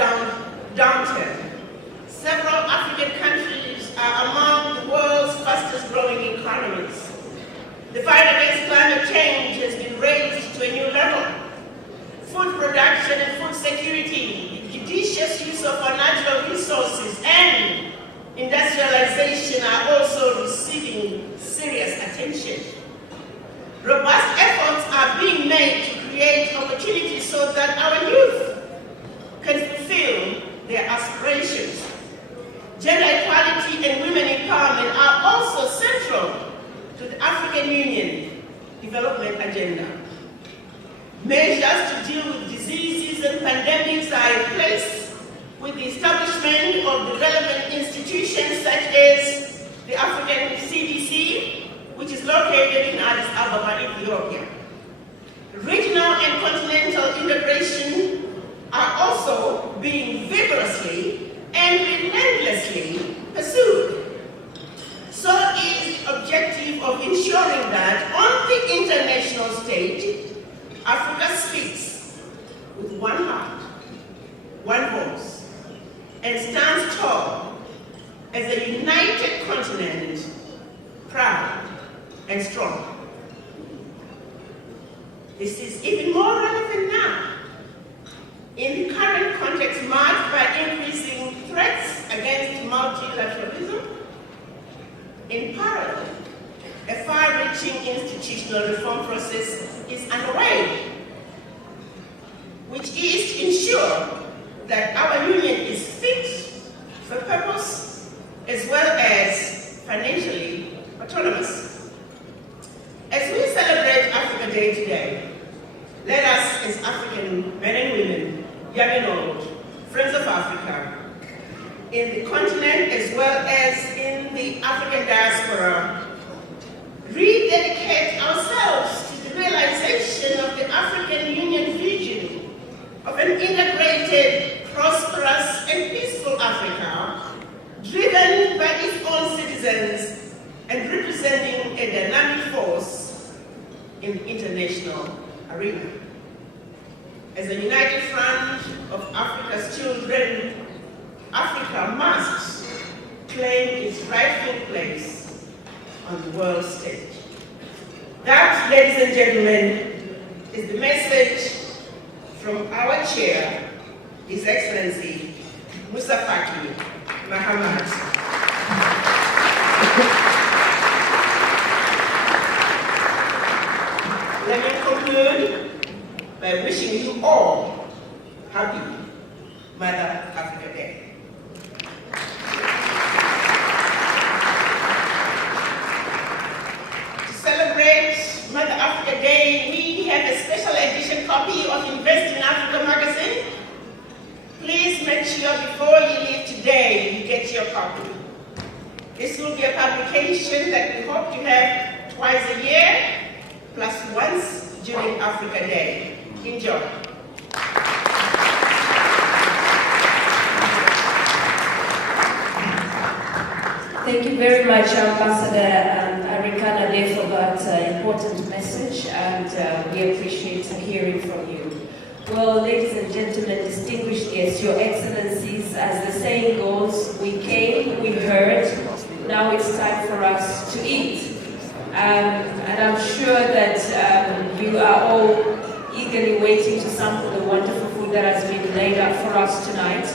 downturn, several African countries are among the world's fastest growing economies. The fight against climate change has been raised to a new level. Food production and food security, the judicious use of our natural resources, and industrialization are also receiving serious attention. Robust efforts are being made to create opportunities so that our youth can fulfill their aspirations. Gender equality and women empowerment are also central to the African Union development agenda. Measures to deal with diseases and pandemics are in place with the establishment of the relevant institutions such as the African CDC, which is located in Addis Ababa, Ethiopia. regional and continental integration are also being vigorously and relentlessly pursued. So is the objective of ensuring that on the international stage, Africa speaks with one heart, one voice, and stands tall as a united continent, proud and strong. This is even more relevant now in the current context marked by increasing threats against multilateralism. In parallel, a far-reaching institutional reform process is underway, which is to ensure that our union is fit for purpose as well as financially autonomous. As we celebrate Africa Day today, let us as African men and women, young and old, friends of Africa, in the continent as well as in the African diaspora, rededicate ourselves to the realization of the African Union vision of an integrated, prosperous, and peaceful Africa, driven by its own citizens and representing a dynamic force in the international arena. As a united front of Africa's children, Africa must claim its rightful place on the world stage. That, ladies and gentlemen, is the message from our chair, His Excellency Musa Faki Mahamat. Let me conclude by wishing you all happy Mother Africa Day. To celebrate Mother Africa Day, we have a special edition copy of Invest in Africa magazine. Please make sure before you leave today, you get your copy. This will be a publication that we hope to have twice a year, plus once during Africa Day. Enjoy. Thank you very much, Ambassador Arikana Day, for that important message, and we appreciate hearing from you. Well, ladies and gentlemen, distinguished guests, Your Excellencies, as the saying goes, we came, we heard, now it's time for us to eat. And I'm sure that you are all eagerly waiting to sample the wonderful food that has been laid out for us tonight.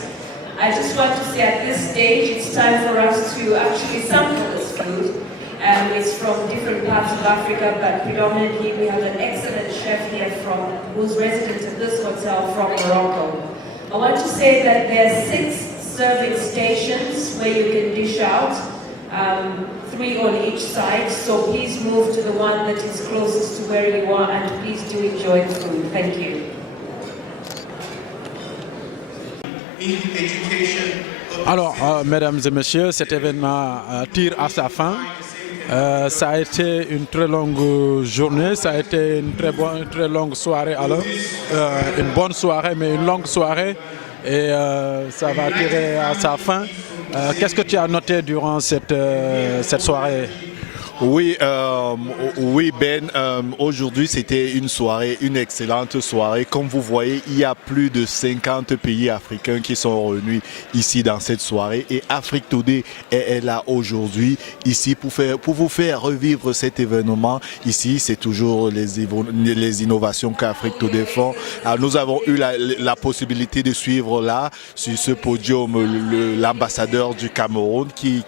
I just want to say at this stage, it's time for us to actually sample this food. It's from different parts of Africa, but predominantly we have an excellent chef here who's resident at this hotel from Morocco. I want to say that there are 6 serving stations where you can dish out, 3 on each side, so please move to the one that is closest to where you are, and please do enjoy the food. Thank you. Alors, mesdames et messieurs, cet événement tire à sa fin. Ça a été une très longue journée, ça a été une très longue soirée. Alors, une bonne soirée, mais une longue soirée. Et ça va tirer à sa fin. Qu'est-ce que tu as noté durant cette soirée? Oui, Ben, aujourd'hui c'était une excellente soirée. Comme vous voyez, il y a plus de 50 pays africains qui sont réunis ici dans cette soirée. Et Afrique Today est là aujourd'hui, ici pour vous faire revivre cet événement. Ici, c'est toujours les innovations qu'Afrique Today font. Alors, nous avons eu la possibilité de suivre là, sur ce podium, l'ambassadeur du Cameroun qui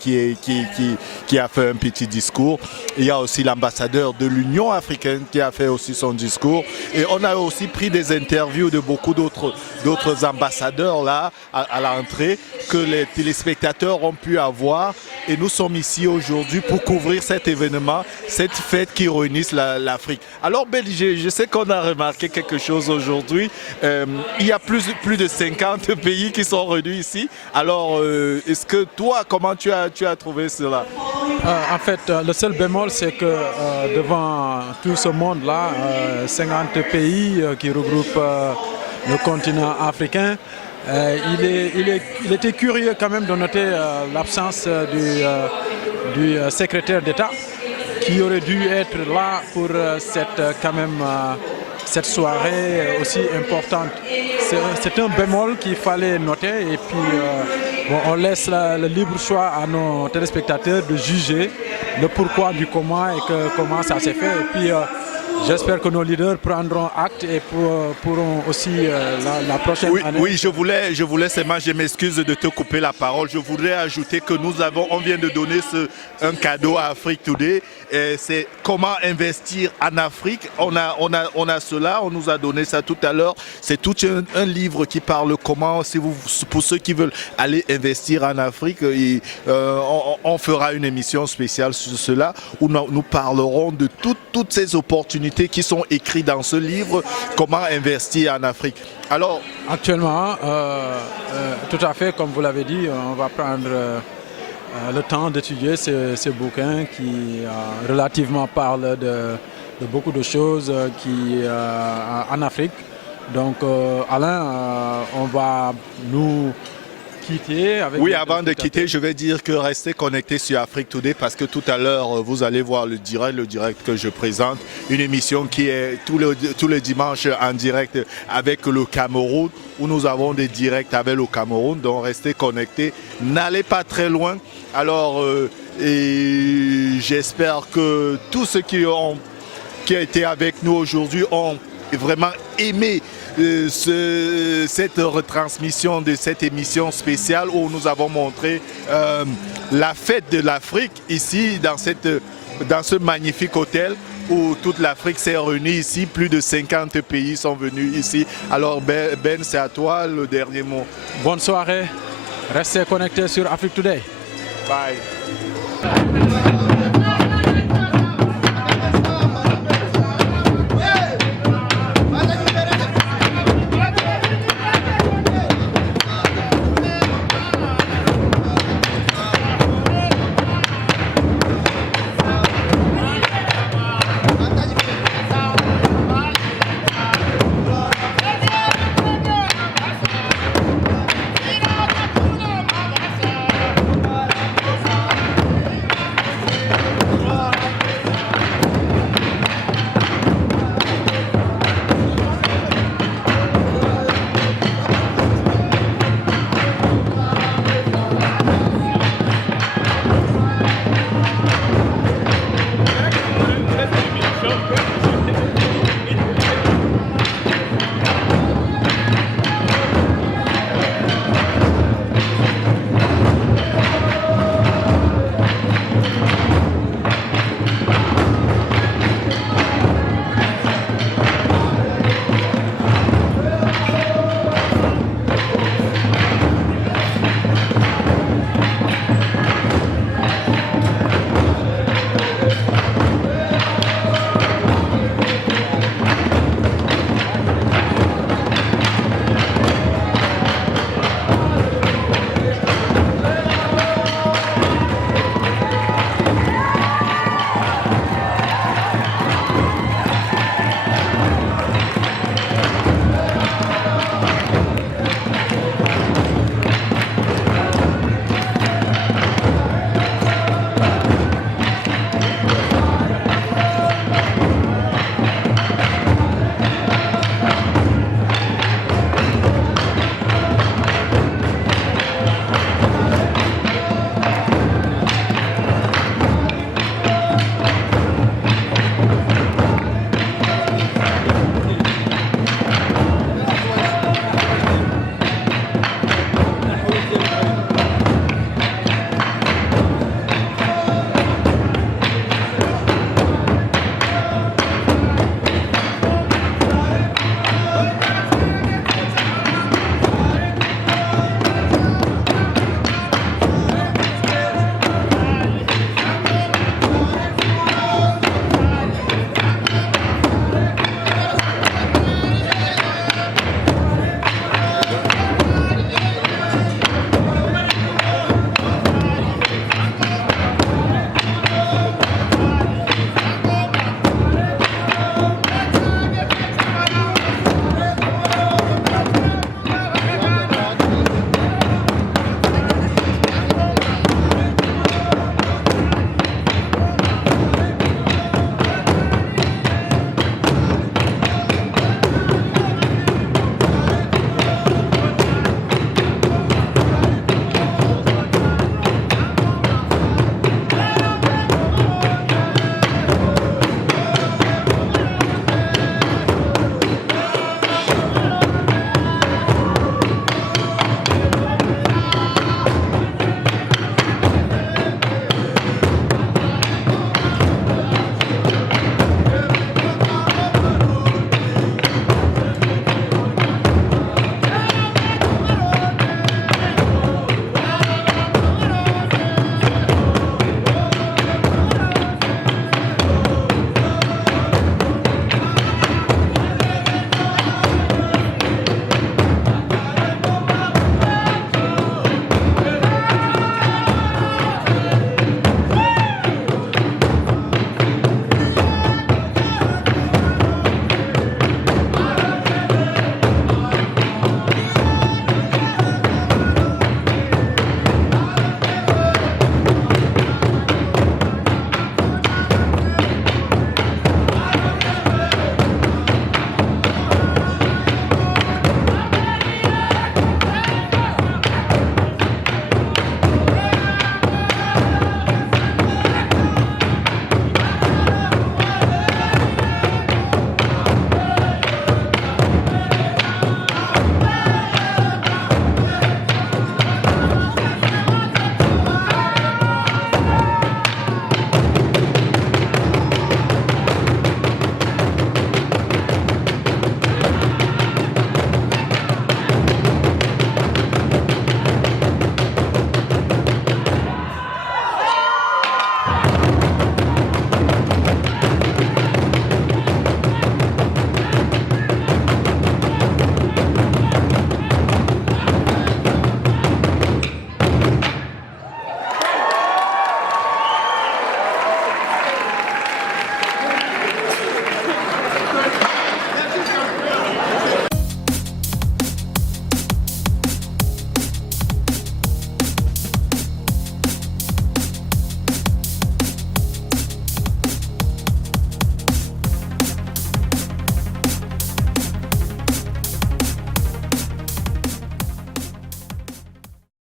a fait un petit discours. Il y a aussi l'ambassadeur de l'Union africaine qui a fait aussi son discours. Et on a aussi pris des interviews de beaucoup d'autres ambassadeurs là à l'entrée que les téléspectateurs ont pu avoir. Et nous sommes ici aujourd'hui pour couvrir cet événement, cette fête qui réunit l'Afrique. Alors Ben, je sais qu'on a remarqué quelque chose aujourd'hui. Il y a plus de 50 pays qui sont réunis ici. Alors, est-ce que toi, comment tu as trouvé cela? En fait, le seul bémol, c'est que devant tout ce monde-là, 50 pays qui regroupent le continent africain, il était curieux quand même de noter l'absence du secrétaire d'État qui aurait dû être là pour cette soirée aussi importante. C'est un bémol qu'il fallait noter et puis on laisse le libre choix à nos téléspectateurs de juger le pourquoi du comment et comment ça s'est fait. Et puis j'espère que nos leaders prendront acte et pourront aussi la prochaine année. Oui, je voulais seulement, je m'excuse de te couper la parole. Je voudrais ajouter que on vient de donner un cadeau à Afrique Today. C'est comment investir en Afrique. On a cela, on nous a donné ça tout à l'heure. C'est tout un livre qui parle comment, pour ceux qui veulent aller investir en Afrique, on fera une émission spéciale sur cela où nous parlerons de toutes ces opportunités qui sont écrits dans ce livre, comment investir en Afrique. Alors, actuellement, tout à fait, comme vous l'avez dit, on va prendre le temps d'étudier ce bouquin qui relativement parle de beaucoup de choses en Afrique. Donc, Alain, on va nous quitter. Oui, avant de quitter, je vais dire que restez connectés sur Afrique Today parce que tout à l'heure, vous allez voir le direct que je présente. Une émission qui est tous les dimanches en direct avec le Cameroun, où nous avons des directs avec le Cameroun. Donc, restez connectés. N'allez pas très loin. Alors, j'espère que tous ceux qui ont été avec nous aujourd'hui ont vraiment aimé cette retransmission de cette émission spéciale où nous avons montré la fête de l'Afrique ici dans ce magnifique hôtel où toute l'Afrique s'est réunie ici. Plus de 50 pays sont venus ici. Alors Ben, c'est à toi le dernier mot. Bonne soirée. Restez connectés sur Afrique Today. Bye.